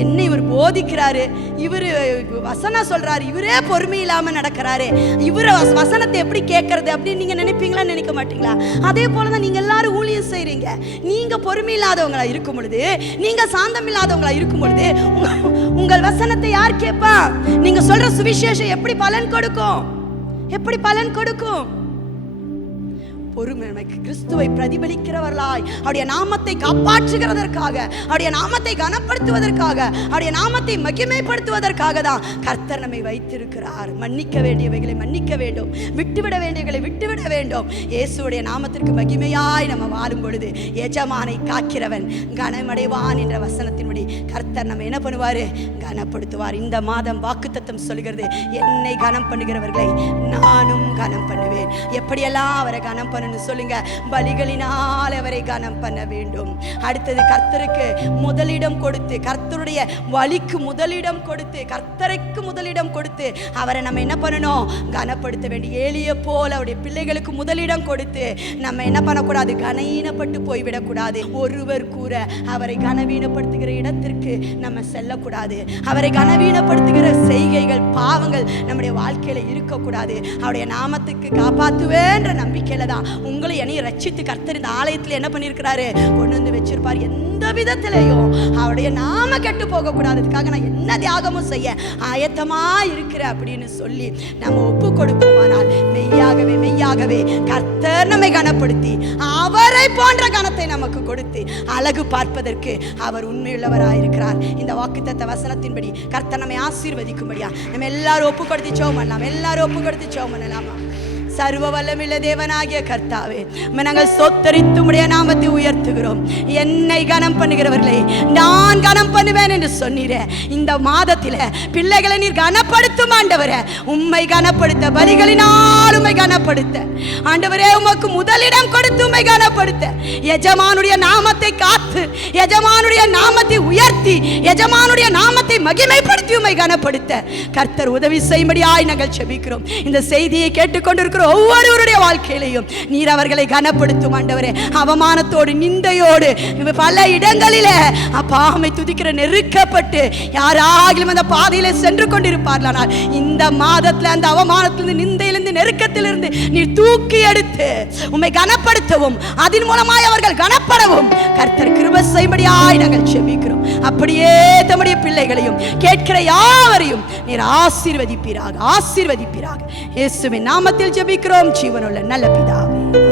என்ன இவர் போதிக்கிறாரு, இவர் வசனம் சொல்றாரு, இவரே பொறுமை இல்லாம நடக்கிறாரு, இவர வசனத்தை எப்படி கேட்கறது அப்படின்னு நீங்க நினைப்பீங்களா, நினைக்க மாட்டீங்களா? அதே போலதான் நீங்க எல்லாரும் ஊழியம் செய்றீங்க. நீங்க பொறுமை இல்லாதவங்களா இருக்கும் பொழுது, நீங்க சாந்தம் இல்லாதவங்களா இருக்கும் பொழுது உங்கள் வசனத்தை யார் கேட்பா? நீங்க சொல்ற சுவிசேஷம் எப்படி பலன் கொடுக்கும்? எப்படி பலன் கொடுக்கும்? பொறுமை. கிறிஸ்துவை பிரதிபலிக்கிறவர்களாய் அவருடைய நாமத்தை காப்பாற்றுகிறதற்காக, அவருடைய நாமத்தை கனப்படுத்துவதற்காக, அவருடைய நாமத்தை மகிமைப்படுத்துவதற்காக தான் கர்த்தர் நம்மை வைத்திருக்கிறார். மன்னிக்க வேண்டியவைகளை மன்னிக்க வேண்டும், விட்டுவிட வேண்டியவைகளை விட்டுவிட வேண்டும். இயேசுடைய நாமத்திற்கு மகிமையாய் நம்ம வாழும் பொழுது எஜமானை காக்கிறவன் கனமடைவான் என்ற வசனத்தின்படி கர்த்தர் நம்ம என்ன பண்ணுவாரு, கனப்படுத்துவார். இந்த மாதம் வாக்குத்தத்தம் சொல்கிறது, என்னை கனம் பண்ணுகிறவர்களை நானும் கனம் பண்ணுவேன். எப்படியெல்லாம் அவரை கனம் பண்ண சொல்லுங்க, பலிகளினால் அவரை கனம் பண்ண வேண்டும். அடுத்தது கர்த்தருக்கு முதலிடம் கொடுத்து, கர்த்தருடைய வழிக்கு முதலிடம் கொடுத்து, கர்த்தருக்கு முதலிடம் கொடுத்து அவரை நம்ம என்ன பண்ணணும், கனப்படுத்த வேண்டும். ஏலிய போல அவருடைய பிள்ளைகளுக்கு முதலிடம் கொடுத்து நம்ம என்ன பண்ணக்கூடாது, கனவீனப்பட்டு போய்விடக்கூடாது. ஒருவர் கூற அவரை கனவீனப்படுத்துகிற இடத்திற்கு நம்ம செல்லக்கூடாது. அவரை கனவீனப்படுத்துகிற செய்கைகள், பாவங்கள் நம்முடைய வாழ்க்கையில இருக்கக்கூடாது. அவருடைய நாமத்துக்கு காப்பாற்றுவேன்ற நம்பிக்கையில தான் உங்களை என்னைய ரட்சித்து கர்த்தர் இந்த ஆலயத்தில் என்ன பண்ணியிருக்கிறாரு, கொண்டு வந்து வச்சிருப்பார். எந்த விதத்திலையும் அவருடைய நாம கெட்டு போக கூடாததுக்காக நான் என்ன தியாகமும் செய்ய ஆயத்தமா இருக்கிறேன் அப்படின்னு சொல்லி நம்ம ஒப்பு கொடுப்போமானால் மெய்யாகவே மெய்யாகவே கர்த்தர் நம்மை கனப்படுத்தி அவரை போன்ற கனத்தை நமக்கு கொடுத்து அழகு பார்ப்பதற்கு அவர் உண்மையுள்ளவராயிருக்கிறார். இந்த வாக்குத்தத்த வசனத்தின்படி கர்த்தர் நம்மை ஆசீர்வதிக்கும்படியா நம்ம எல்லாரும் ஒப்பு கொடுத்து ஜெபம் பண்ணலாம். எல்லாரும் ஒப்பு கொடுத்து ஜெபம் பண்ணலாமா? சர்வ வல்லமையுள்ள தேவனாகிய கர்த்தாவே, நாங்கள் ஸ்தோத்தரித்து உம்முடைய நாமத்தை உயர்த்துகிறோம். என்னை கனம் பண்ணுகிறவர்களை நான் கனம் பண்ணுவேன் என்று சொன்னீரே. இந்த மாதத்தில் பிள்ளைகளை நீர் கனப்படுத்தும் ஆண்டவரே. உம்மை கனப்படுத்த, பலிகளினால் உம்மை கனப்படுத்த ஆண்டவரே, உமக்கு முதலிடம் கொடுத்து உம்மை கனப்படுத்த, எஜமானுடைய நாமத்தை காத்து, எஜமானுடைய நாமத்தை உயர்த்தி, எஜமானுடைய நாமத்தை மகிமைப்படுத்தி உம்மை கனப்படுத்த கர்த்தர் உதவி செய்யும்படியாய் நாங்கள் ஜெபிக்கிறோம். இந்த செய்தியை கேட்டுக்கொண்டிருக்கிறோம் ஒவ்வொருவருடைய வாழ்க்கையிலையும் நீர் அவர்களை கனப்படுத்தும் ஆண்டவரே. அவமானத்தோடு நிந்தையோடு பல இடங்களிலே அப்பாமை துதிக்கிற நெருக்கப்பட்டு யாராகிலும் அந்த பாதையில சென்று கொண்டிருப்பார்களானால் இந்த மாதத்துல அந்த அவமானத்திலிருந்து, நிந்தையிலிருந்து, நெருக்கத்திலிருந்து நீர் தூக்கி எடுத்து உம்மை கனப்படுத்தவும், அதன் மூலமாய் அவர்கள் கனப்படவும் கர்த்தர் கிருபை செய்யும்படியாய் நாங்கள் ஜெபிக்கிறோம். அப்படியே தம்முடைய பிள்ளைகளையும் கேட்கிற யாவரையும் நீர் ஆசீர்வதிப்பீராக, ஆசீர்வதிப்பீராக. இயேசுவின் நாமத்தில் ஜெபிக்கிறோம் ஜீவனுள்ள நல்ல பிதாவே.